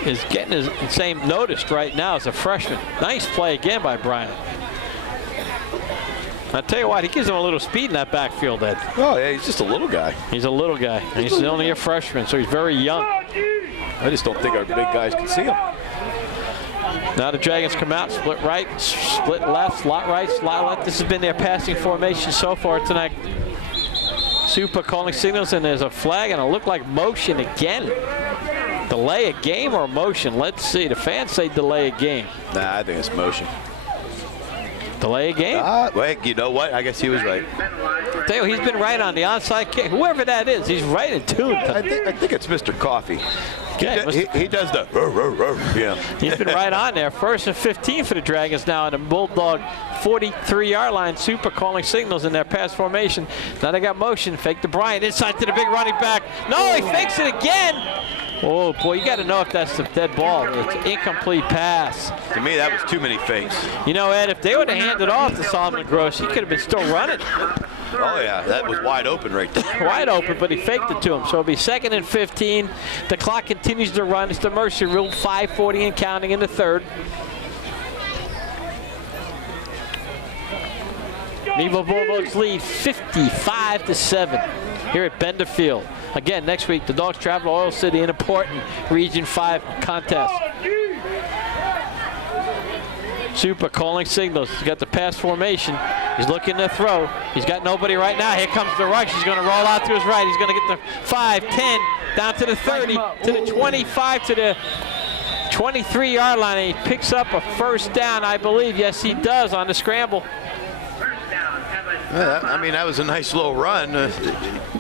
is getting his same noticed right now as a freshman. Nice play again by Bryant. I tell you what, he gives him a little speed in that backfield, Ed. Oh, yeah, he's just a little guy. He's a little guy. And he's only a freshman, so he's very young. I just don't think our big guys can see him. Now the Dragons come out, split right, split left, slot right, slot left. This has been their passing formation so far tonight. Super calling signals, and there's a flag and a look like motion again. Delay a game or motion? Let's see. The fans say delay a game. Nah, I think it's motion. Delay a game? Wait, you know what? I guess he was right. Dale, he's been right on the onside kick. Whoever that is, he's right in tune. I think it's Mr. Coffee. Yeah, he does the yeah. He's been right on there. 1st and 15 for the Dragons now on the Bulldog 43-yard line. Super calling signals in their pass formation. Now they got motion. Fake to Bryant. Inside to the big running back. No, he fakes it again. Oh, boy, you got to know if that's the dead ball. It's an incomplete pass. To me, that was too many fakes. You know, Ed, if they would have handed off to Solomon Gross, he could have been still running. Oh, yeah, that was wide open right there. Wide open, but he faked it to him. So it'll be 2nd and 15. The clock continues to run. It's the Mercy Rule, 5:40 and counting in the 3rd. Meadville Bulldogs lead 55-7 here at Bender Field. Again, next week, the Dogs travel to Oil City, an important Region 5 contest. Super calling signals. He's got the pass formation. He's looking to throw. He's got nobody right now. Here comes the rush. He's going to roll out to his right. He's going to get the 5, 10, down to the 30, to the 25, to the 23-yard line. And he picks up a first down, I believe. Yes, he does on the scramble. Yeah, I mean, that was a nice little run.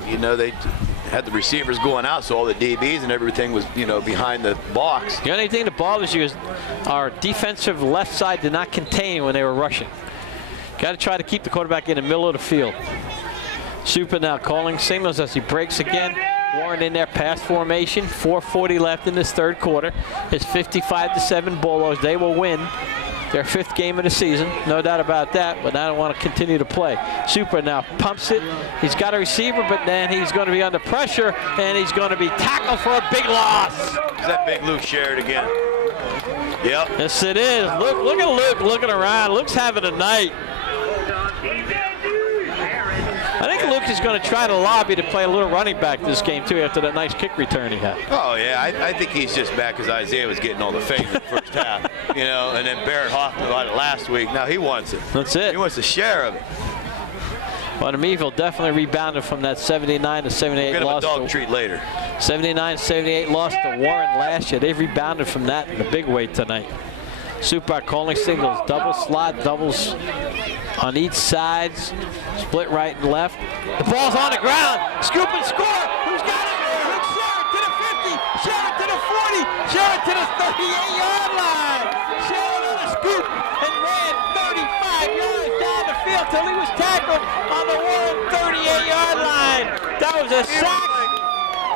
You know, they had the receivers going out, so all the DBs and everything was, you know, behind the box. The only thing that bothers you is our defensive left side did not contain when they were rushing. Got to try to keep the quarterback in the middle of the field. Super now calling signals as he breaks again. Warren in their pass formation. 4:40 left in this 3rd quarter. It's 55-7 Bulldogs. They will win their 5th game of the season, no doubt about that, but I don't want to continue to play. Super now pumps it. He's got a receiver, but then he's going to be under pressure, and he's going to be tackled for a big loss. Is that big Luke Sherrod again? Yep. Yes, it is. Look at Luke looking around. Luke's having a night. I think Luke is going to try to lobby to play a little running back this game, too, after that nice kick return he had. Oh, yeah. I think he's just back because Isaiah was getting all the fame in the first half, you know, and then Barrett Hoffman got it last week. Now he wants it. That's it. He wants a share of it. Well, Meadville definitely rebounded from that 79-78 Get him loss. a dog treat later. 79-78 loss to Warren last year. They've rebounded from that in a big way tonight. Super calling signals, double slot, doubles on each side, split right and left. The ball's on the ground, scoop and score. Who's got it? Luke Sherrod to the 50, Sherrod to the 40, Sherrod to the 38-yard line. Sherrod on a scoop and ran 35 yards down the field till he was tackled on the Warren 38-yard line. That was a sack.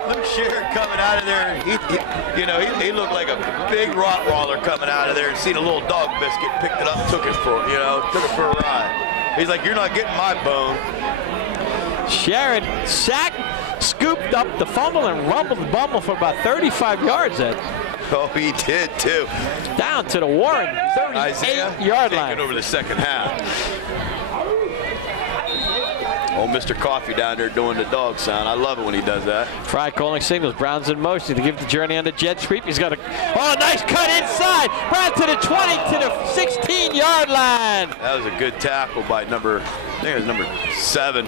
Luke Sherrod coming out of there, he looked like a big Rottweiler coming out of there and seen a little dog biscuit, picked it up, took it for a ride. He's like, you're not getting my bone. Sherrod sacked, scooped up the fumble and rumbled the bumble for about 35 yards, Ed. Oh, he did too. Down to the Warren 38-yard line. Taking over the second half. Old Mr. Coffee down there doing the dog sound. I love it when he does that. Fry calling signals. Brown's in motion to give the journey on the jet sweep. He's got a nice cut inside. Brown to the 20 to the 16-yard line. That was a good tackle by I think it was number 7.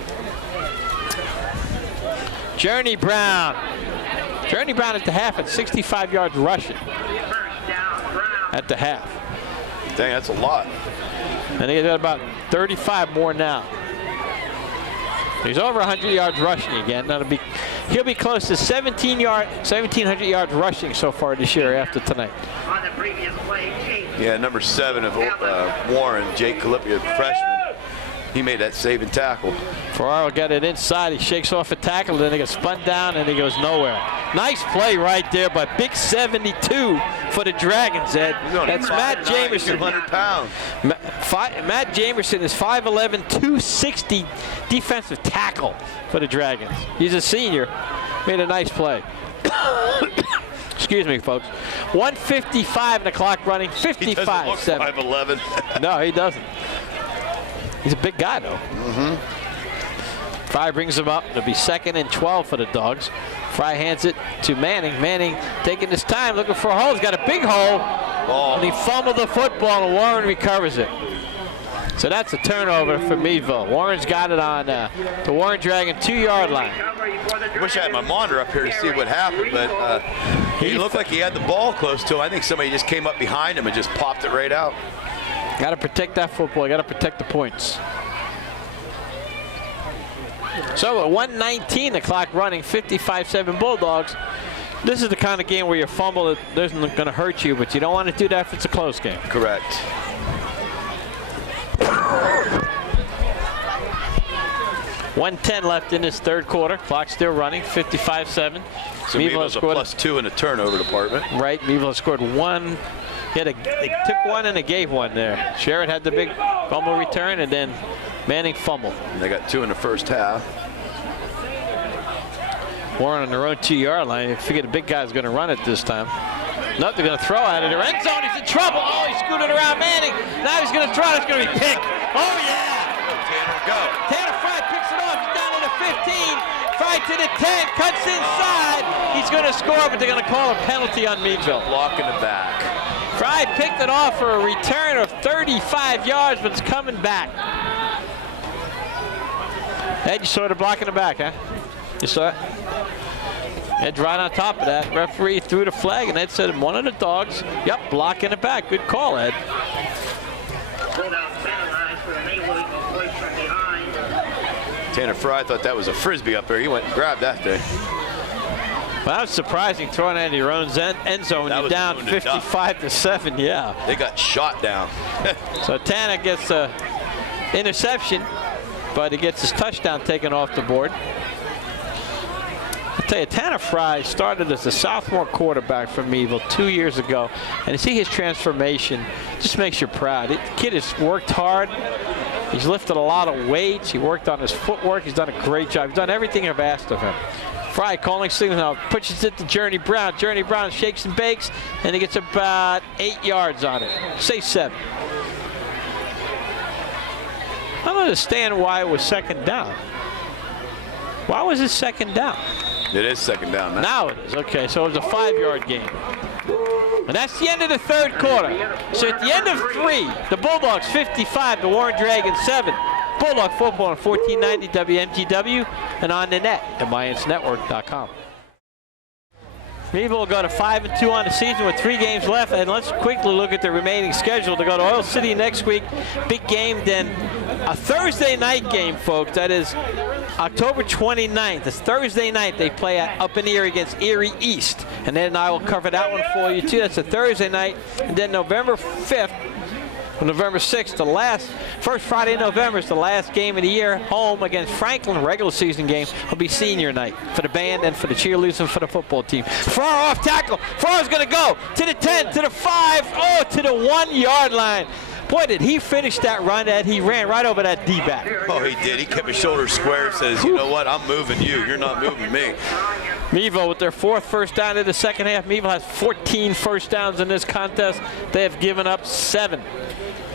Journey Brown. Journey Brown at the half at 65 yards rushing. At the half. Dang, that's a lot. And he's got about 35 more now. He's over 100 yards rushing again. He'll be close to 1,700 yards rushing so far this year after tonight. Yeah, number 7 of Warren, Jake Calippi, freshman. He made that saving tackle. Fiorillo got it inside. He shakes off a tackle, then he gets spun down, and he goes nowhere. Nice play right there by Big 72 for the Dragons, Ed. That's Matt Jamerson. 200 pounds. Matt Jamerson is 5'11", 260 defensive tackle for the Dragons. He's a senior. Made a nice play. Excuse me, folks. 1:55 and the clock running. 55-7. He doesn't look 5'11". No, he doesn't. He's a big guy, though. Fry brings him up. It'll be 2nd and 12 for the Dogs. Fry hands it to Manning. Manning taking his time, looking for a hole. He's got a big hole. And he fumbled the football, and Warren recovers it. So that's a turnover for Meadville. Warren's got it on the Warren Dragon 2-yard line. I wish I had my monitor up here to see what happened, but he looked like he had the ball close to him. I think somebody just came up behind him and just popped it right out. Got to protect that football. Got to protect the points. So at 1:19, the clock running, 55-7 Bulldogs. This is the kind of game where you fumble, it isn't going to hurt you, but you don't want to do that if it's a close game. Correct. .110 left in this third quarter. Clock still running, 55-7. So Meadville's a +2 in the turnover department. Right, Meadville scored 1. They took 1 and they gave 1 there. Sherrod had the big fumble return, and then Manning fumbled. And they got 2 in the first half. Warren on their own 2-yard line. You figure the big guy's going to run it this time. Nope, they're going to throw out of their end zone. He's in trouble. Oh, he's scooting around Manning. Now he's going to throw it. It's going to be picked. Oh, yeah. Tanner, go. Tanner Fry picks it off. He's down to the 15. Fry to the 10. Cuts inside. He's going to score, but they're going to call a penalty on Meadville. Block in the back. Fry picked it off for a return of 35 yards, but it's coming back. Ed, you saw the block in the back, huh? You saw it? Ed's right on top of that. Referee threw the flag, and Ed said one of the Dogs, yep, block in the back. Good call, Ed. Tanner Fry thought that was a Frisbee up there. He went and grabbed that thing. Well, that was surprising, throwing it in your own end zone when you're down 55-7, yeah. They got shot down. So Tanner gets an interception, but he gets his touchdown taken off the board. I'll tell you, Tanner Fry started as a sophomore quarterback for Meadville 2 years ago, and to see his transformation just makes you proud. The kid has worked hard. He's lifted a lot of weights. He worked on his footwork. He's done a great job. He's done everything I've asked of him. Fry calling signal now, pushes it to Journey Brown. Journey Brown shakes and bakes, and he gets about 8 yards on it. Say 7. I don't understand why it was 2nd down. Why was it 2nd down? It is 2nd down now. Now it is. Okay, so it was a 5-yard gain. And that's the end of the third quarter. So at the end of 3, the Bulldogs 55, the Warren Dragons 7. Bulldog football on 1490 WMGW and on the net at MyIntsNetwork.com. Meadville will go to 5-2 on the season with 3 games left, and let's quickly look at the remaining schedule. To go to Oil City next week, big game, then a Thursday night game, folks. That is October 29th. It's Thursday night. They play up in Erie against Erie East, and then I will cover that one for you too. That's a Thursday night, and then November 5th. November 6th, the first Friday in November is the last game of the year, home against Franklin. Regular season game will be senior night for the band and for the cheerleaders and for the football team. Farrar off tackle. Farrar's going to go to the 10, to the 5, to the 1-yard line. Boy, did he finish that run, Ed. He ran right over that D-back. Oh, he did. He kept his shoulders square, says, you know what, I'm moving you. You're not moving me. Meadville with their 4th first down in the second half. Meadville has 14 first downs in this contest. They have given up 7.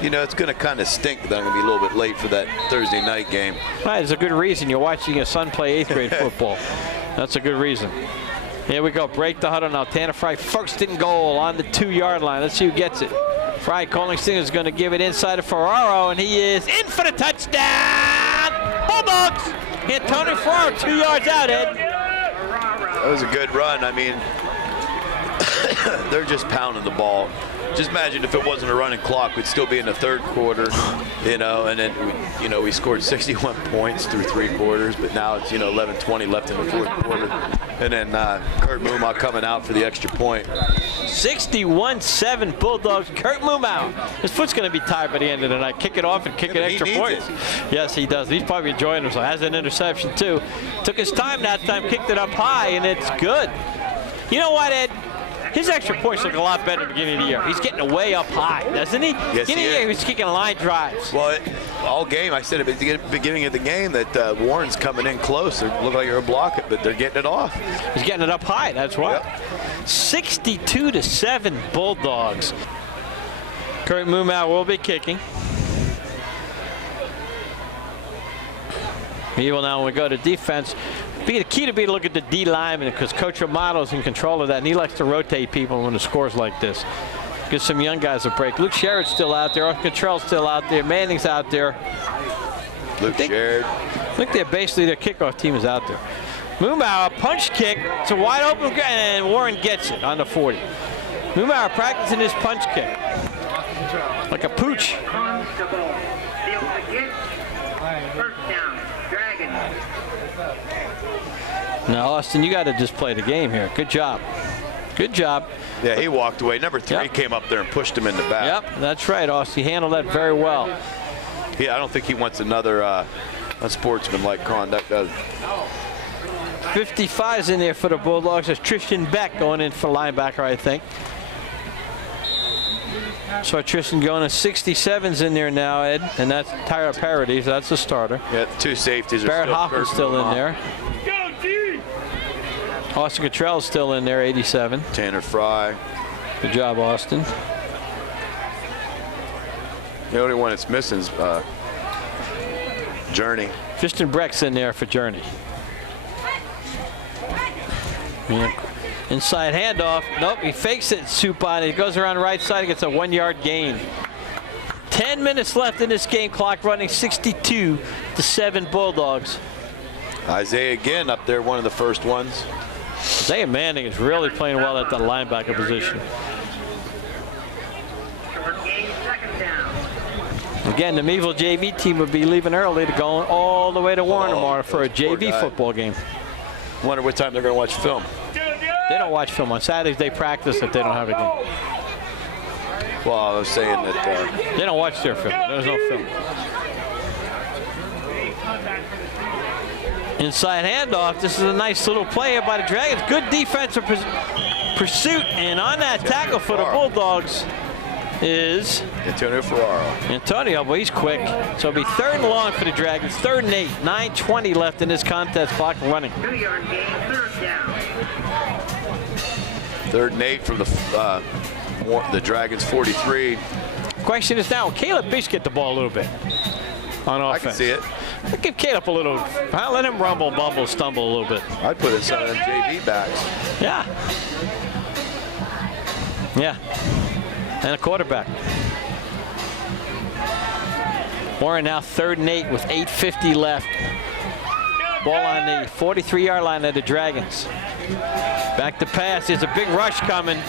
you know, it's going to kind of stink that I'm going to be a little bit late for that Thursday night game. Right, there's a good reason you're watching your son play 8th grade football. That's a good reason. Here we go, break the huddle now. Tanner Fry first and goal on the 2-yard line. Let's see who gets it. Fry calling is going to give it inside to Ferraro, and he is in for the touchdown. Bulldogs! Antonio Ferraro 2 yards out, Ed. That was a good run. I mean, they're just pounding the ball. Just imagine if it wasn't a running clock, we'd still be in the 3rd quarter, you know, and then, we scored 61 points through 3 quarters, but now it's, 11:20 left in the 4th quarter. And then Kurt Mumau coming out for the extra point. 61-7 Bulldogs. Kurt Mumau. His foot's going to be tired by the end of the night. Kick it off and kick an extra point. Yes, he does. He's probably enjoying himself. Has an interception, too. Took his time that time, kicked it up high, and it's good. You know what, Ed? His extra points look a lot better at the beginning of the year. He's getting way up high, doesn't he? Yes, beginning of the year, he's kicking line drives. Well, all game, I said at the beginning of the game that Warren's coming in close. They look like they're blocking it, but they're getting it off. He's getting it up high, that's why. Yep. 62-7 Bulldogs. Kurt Mumau will be kicking. He will now, when we go to defense, the key to be to look at the D lineman, because Coach Amato's in control of that, and he likes to rotate people when the score's like this. Give some young guys a break. Luke Sherrod's still out there. Cottrell's still out there. Manning's out there. Luke Sherrod. I think they're basically their kickoff team is out there. Mumau, a punch kick. It's a wide open, and Warren gets it on the 40. Mumau practicing his punch kick. Like a pooch. First down, Dragons. Now, Austin, you got to just play the game here. Good job. Good job. Yeah, he walked away. Number 3 came up there and pushed him in the back. Yep, that's right, Austin. He handled that very well. Yeah, I don't think he wants another unsportsmanlike conduct. 55's in there for the Bulldogs. There's Tristan Beck going in for linebacker, I think. So Tristan going to 67's in there now, Ed, and that's Tyler Parody, so that's the starter. Yeah, the 2 safeties are Barrett still Hoffman's still in there. Austin Cottrell's still in there, 87. Tanner Fry. Good job, Austin. The only one that's missing is Journey. Tristan Breck's in there for Journey. Yeah. Inside handoff. Nope, he fakes it. Supine. He goes around the right side. He gets a 1-yard gain. 10 minutes left in this game. Clock running. 62-7 Bulldogs. Isaiah again up there, one of the first ones. Isaiah Manning is really playing well at the linebacker position. Again, the Meadville JV team would be leaving early to go all the way to Warren tomorrow for a JV football game. Wonder what time they're going to watch film. They don't watch film on Saturdays. They practice if they don't have a game. Well, I was saying that they don't watch their film. There's no film. Inside handoff. This is a nice little play here by the Dragons. Good defensive pursuit, and on that tackle for the Bulldogs is Antonio Ferraro. Antonio, well, he's quick. So it'll be 3rd and long for the Dragons. 3rd and 8. 9:20 left in this contest. Clock running. 2-yard gain, 3rd down. 3rd and 8 from the Dragons 43. Question is now, will Caleb Bish get the ball a little bit on offense? I can see it. I'll give Caleb a little. I'll let him rumble, bumble, stumble a little bit. I'd put in some of them JV backs. Yeah. Yeah. And a quarterback. Warren now 3rd and 8 with 8:50 left. Ball on the 43-yard line of the Dragons. Back to pass. There's a big rush coming.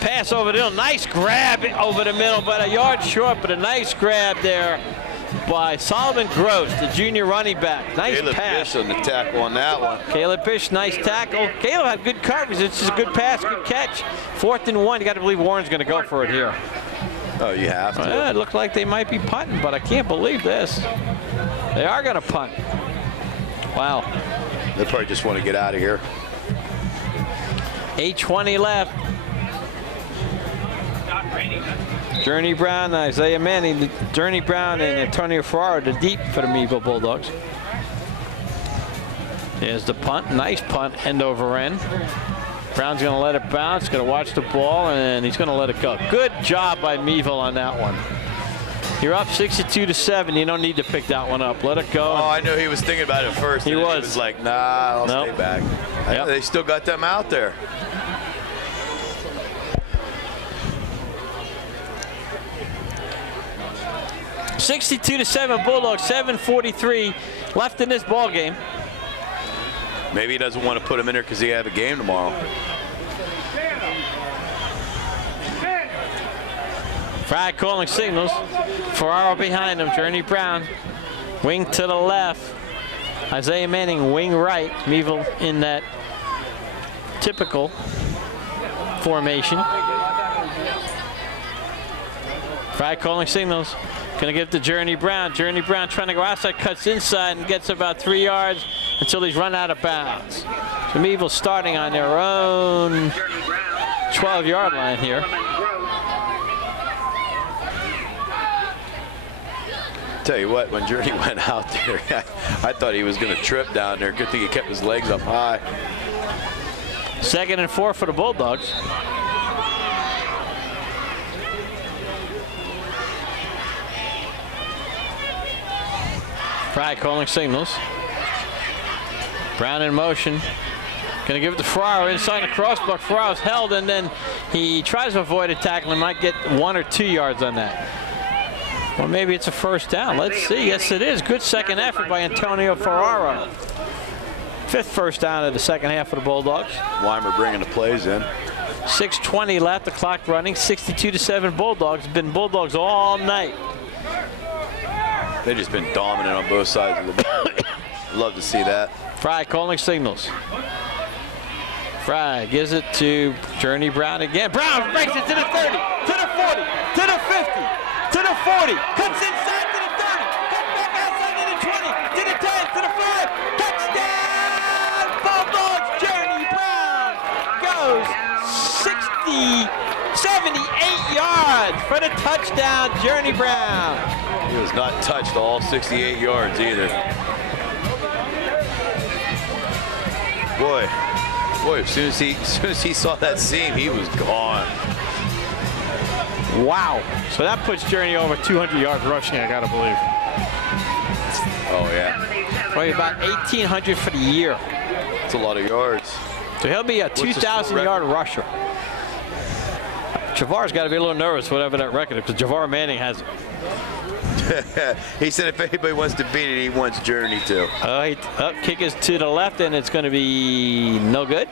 Pass over the middle. Nice grab over the middle, but a yard short, but a nice grab there by Solomon Gross, the junior running back. Nice Caleb pass. Bish on the tackle on that one. Caleb Bish, nice tackle. Caleb had good coverage. It's just a good pass, good catch. 4th and 1. You got to believe Warren's going to go for it here. Oh, you have to. It looked like they might be punting, but I can't believe this. They are going to punt. Wow. They probably just want to get out of here. 8:20 left. Journey Brown, Isaiah Manning, Journey Brown, and Antonio Ferraro, the deep for the Meadville Bulldogs. There's the punt. Nice punt, end over end. Brown's going to let it bounce, going to watch the ball, and he's going to let it go. Good job by Meadville on that one. You're up 62-7. You don't need to pick that one up. Let it go. Oh, I know he was thinking about it first. He and was. He was like, nah, I'll stay back. I know they still got them out there. (62-7) Bulldogs. 7:43 left in this ball game. Maybe he doesn't want to put him in there because he have a game tomorrow. Fry calling signals. Fiorillo behind him. Journey Brown, wing to the left. Isaiah Manning, wing right. Meadville in that typical formation. Fry calling signals. Gonna give it to Journey Brown. Journey Brown trying to go outside, cuts inside and gets about 3 yards until he's run out of bounds. So Meadville starting on their own 12-yard line here. Tell you what, when Journey went out there, I thought he was going to trip down there. Good thing he kept his legs up high. 2nd and 4 for the Bulldogs. Fry calling signals. Brown in motion. Going to give it to Fiorillo inside the crossbuck. Fiorillo's held, and then he tries to avoid a tackle and might get 1 or 2 yards on that. Well, maybe it's a first down. Let's see. Yes, it is. Good second effort by Antonio Fiorillo. 5th first down of the second half of the Bulldogs. Weimer bringing the plays in. 6:20 left. The clock running. 62-7 Bulldogs. Been Bulldogs all night. They've just been dominant on both sides of the ball. Love to see that. Fry calling signals. Fry gives it to Journey Brown again. Brown breaks it to the 30, to the 40, to the 50, to the 40. Cuts inside to the 30. Cuts back outside to the 20, to the 10, to the 5. Touchdown! Bulldogs! Journey Brown goes 78 yards for the touchdown. Journey Brown. He was not touched all 68 yards either. Boy, as soon as he saw that seam, he was gone. Wow. So that puts Journey over 200 yards rushing, I gotta believe. Oh yeah. Probably about 1,800 for the year. That's a lot of yards. So he'll be a 2,000-yard rusher. Javar's got to be a little nervous, whatever that record is, because Javar Manning has it. He said if anybody wants to beat it, he wants Journey to. Kick is to the left, and it's going to be no good.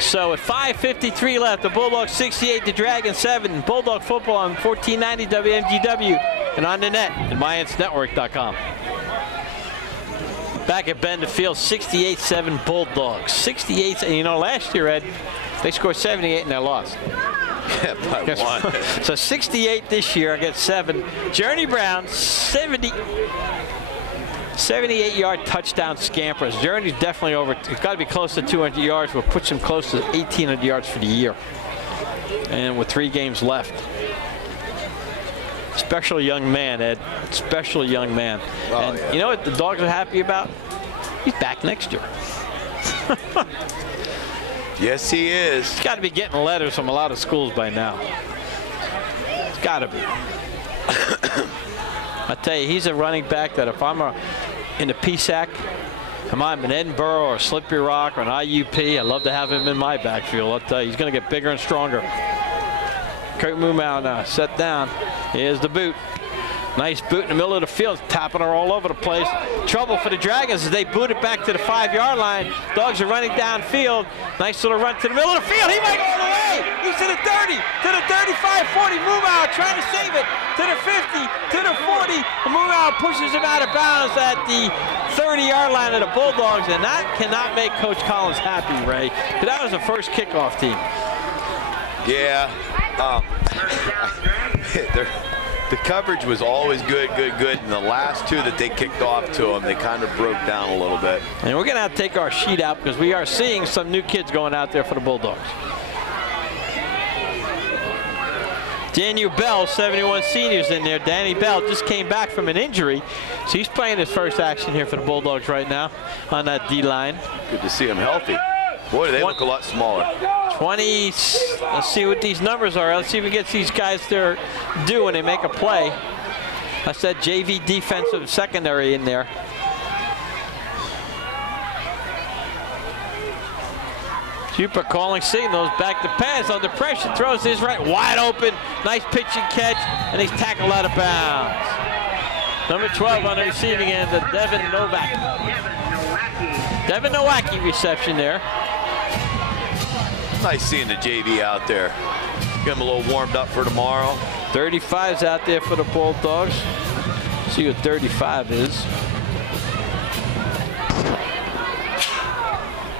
So at 5:53 left, the Bulldogs 68, the Dragons 7. Bulldog football on 1490 WMGW and on the net at MyAntsNetwork.com. Back at Bend the Field, 68-7 Bulldogs. 68, and you know, last year, Ed, they scored 78 and they lost. Yeah, by 1. So 68 this year against 7. Journey Brown, 78-yard touchdown scampers. Journey's definitely over. It's got to be close to 200 yards. We'll push him close to 1,800 yards for the year. And with 3 games left. Special young man, Ed. Special young man. Oh, and yeah. You know what the Dogs are happy about? He's back next year. Yes, he is. He's got to be getting letters from a lot of schools by now. It's got to be. I tell you, he's a running back that if I'm in the PSAC, I'm in Edinburgh or Slippery Rock or an IUP, I'd love to have him in my backfield. I'll tell you, he's going to get bigger and stronger. Kurt Mumau now set down. Here's the boot. Nice boot in the middle of the field, tapping her all over the place. Trouble for the Dragons as they boot it back to the 5-yard line. Dogs are running downfield. Nice little run to the middle of the field. He might go all the way. He's to the 30, to the 35, 40. Mumau trying to save it to the 50, to the 40. Mumau pushes him out of bounds at the 30-yard line of the Bulldogs, and that cannot make Coach Collins happy, Ray. But that was the first kickoff team. Yeah. The coverage was always good. And the last 2 that they kicked off to them, they kind of broke down a little bit. And we're going to have to take our sheet out because we are seeing some new kids going out there for the Bulldogs. Daniel Bell, 71 seniors in there. Danny Bell just came back from an injury, so he's playing his first action here for the Bulldogs right now on that D-line. Good to see him healthy. Boy, they look a lot smaller. 20, let's see what these numbers are. Let's see if we get these guys there do when they make a play. That's that JV defensive secondary in there. Super calling signals, back to pass, under pressure, throws his right, wide open, nice pitch and catch, and he's tackled out of bounds. Number 12 on the receiving end, the Devin Novak. Devin Nowacki reception there. Nice seeing the JV out there. Get him a little warmed up for tomorrow. 35's out there for the Bulldogs. See what 35 is.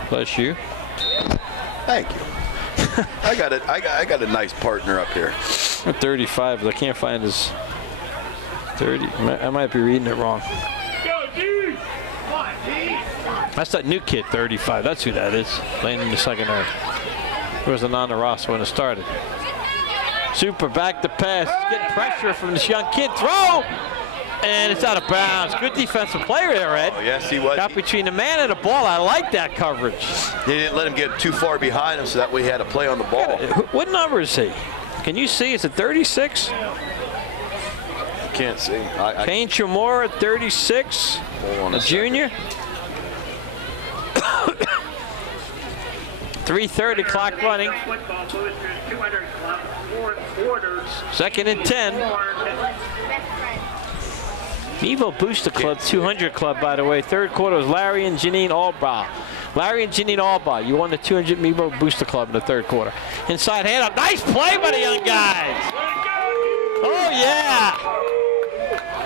Bless you. Thank you. I got a nice partner up here. 35, I can't find his 30. I might be reading it wrong. That's that new kid, 35. That's who that is, playing in the secondary. He wasn't on the roster when it started. Super back to pass, getting pressure from this young kid. Throw! And it's out of bounds. Good defensive player there, Ed. Oh, yes, he was. Got between the man and the ball. I like that coverage. They didn't let him get too far behind him, so that way he had to play on the ball. What number is he? Can you see? Is it 36? Can't see. Payne Chamora, 36. Hold on a junior. 3:30 clock running. Second and 10. Meadville Booster Club, 200 Club, by the way. Third quarter was Larry and Janine Albaugh. Larry and Janine Albaugh, you won the 200 Meadville Booster Club in the third quarter. Inside handoff, nice play by the young guys. Oh yeah.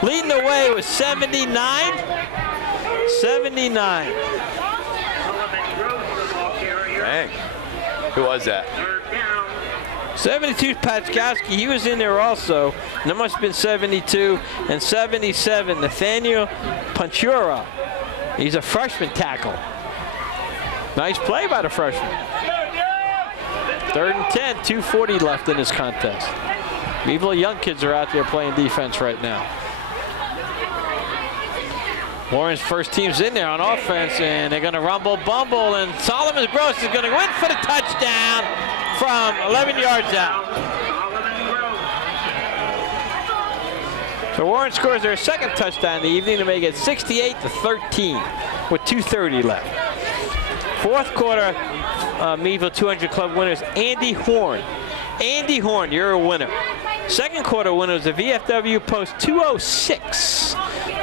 Leading the way with 79. 79. Dang. Who was that? 72 Patskowski, he was in there also. And there must have been 72 and 77. Nathaniel Panchura. He's a freshman tackle. Nice play by the freshman. Third and 10, 2:40 left in this contest. Meadville young kids are out there playing defense right now. Warren's first team's in there on offense, and they're going to rumble, bumble, and Solomon Gross is going to go in for the touchdown from 11 yards out. So Warren scores their second touchdown in the evening to make it 68-13 with 2:30 left. Fourth quarter, Meadville 200 Club winners, Andy Horn. Andy Horn, you're a winner. Second quarter winner was the VFW Post 206.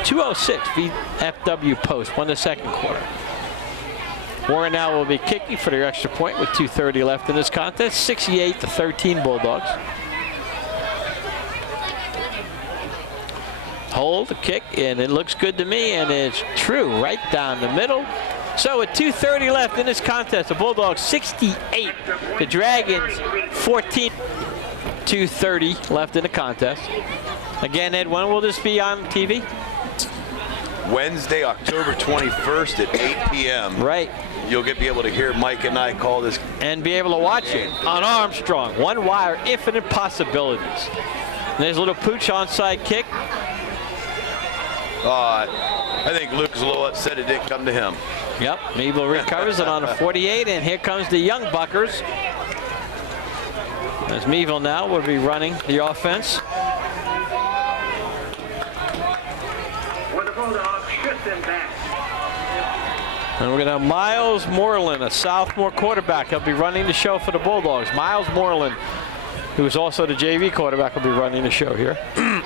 206 VFW Post won the second quarter. Warren now will be kicking for their extra point with 2:30 left in this contest. 68-13 Bulldogs. Hold the kick, and it looks good to me, and it's true right down the middle. So with 2:30 left in this contest, the Bulldogs 68, the Dragons 14. 2:30 left in the contest. Again, Ed, when will this be on TV? Wednesday, October 21st at 8 p.m. Right. You'll be able to hear Mike and I call this. And be able to watch it on Armstrong. One wire, infinite possibilities. And there's a little Pooch onside kick. I think Luke's a little upset it didn't come to him. Yep, Meadville recovers it on a 48, and here comes the young Buckers. As Meadville now will be running the offense. For the Bulldogs, Tristan back. And we're going to have Miles Moreland, a sophomore quarterback. He'll be running the show for the Bulldogs. Miles Moreland, who is also the JV quarterback, will be running the show here.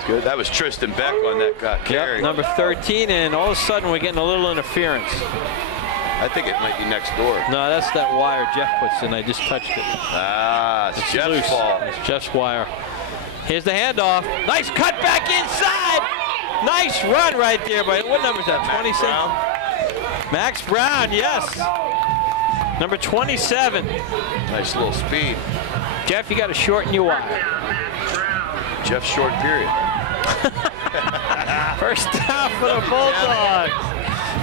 Good. That was Tristan Beck on that carry. Yep, number 13, and all of a sudden we're getting a little interference. I think it might be next door. No, that's that wire Jeff puts in. I just touched it. Ah, it's Jeff's loose. fault. It's Jeff's wire. Here's the handoff. Nice cut back inside. Nice run right there. By what number is that? 26. Max Brown, yes. Number 27. Nice little speed. Jeff, you got to shorten your wire. Jeff's short period. First down for the Bulldogs.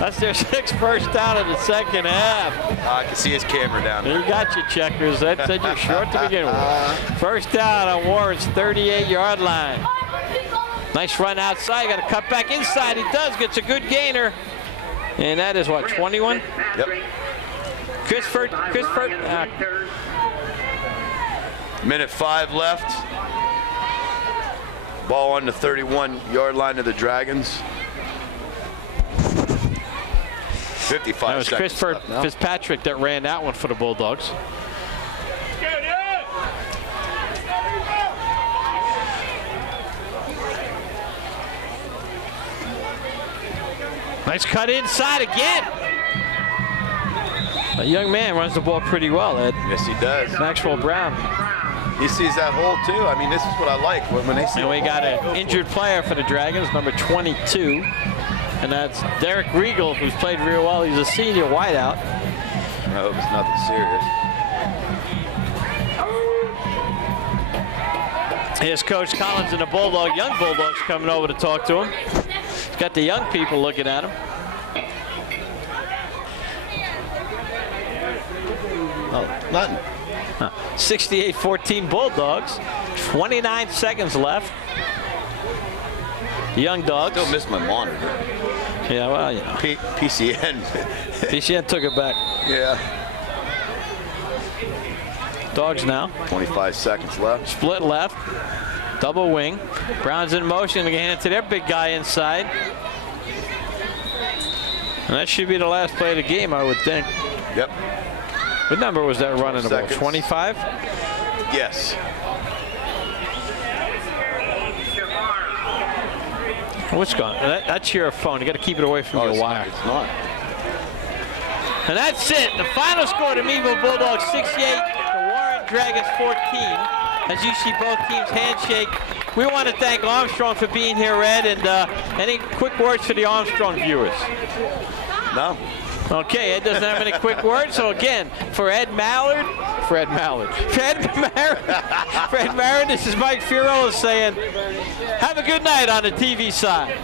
That's their 6th first down of the second half. I can see his camera down there. You got your checkers. That said you're short to begin with. First down on Warren's 38-yard line. Nice run outside. Got to cut back inside. He does. Gets a good gainer. And that is what, 21? Yep. Chris Minute 5 left. Ball on the 31-yard line of the Dragons. 55 That was seconds Chris left now. Fitzpatrick that ran that one for the Bulldogs. Nice cut inside again. A young man runs the ball pretty well, Ed. Yes, he does. Maxwell Brown. He sees that hole too. I mean, this is what I like when they see. And we a hole, got they an go for injured it. player for the Dragons, number 22. And that's Derek Regal, who's played real well. He's a senior wideout. I hope it's nothing serious. Here's Coach Collins and the young Bulldogs coming over to talk to him. He's got the young people looking at him. Oh, nothing. 68-14 Bulldogs. 29 seconds left. The young dogs. Still missed my monitor. Yeah, well, you know. PCN. PCN took it back. Yeah. Dogs now. 25 seconds left. Split left. Double wing. Brown's in motion. They hand it to their big guy inside. And that should be the last play of the game, I would think. Yep. What number was that running the ball? Seconds. 25? Yes. What's going on? That's your phone. You got to keep it away from your wire. It's not. And that's it. The final score to Meadville Bulldogs 68, the Warren Dragons 14. As you see both teams handshake. We want to thank Armstrong for being here, Ed, and any quick words for the Armstrong viewers? No. Okay, Ed doesn't have any quick words. So again, for Ed Marin, this is Mike Fiorillo saying, have a good night on the TV side.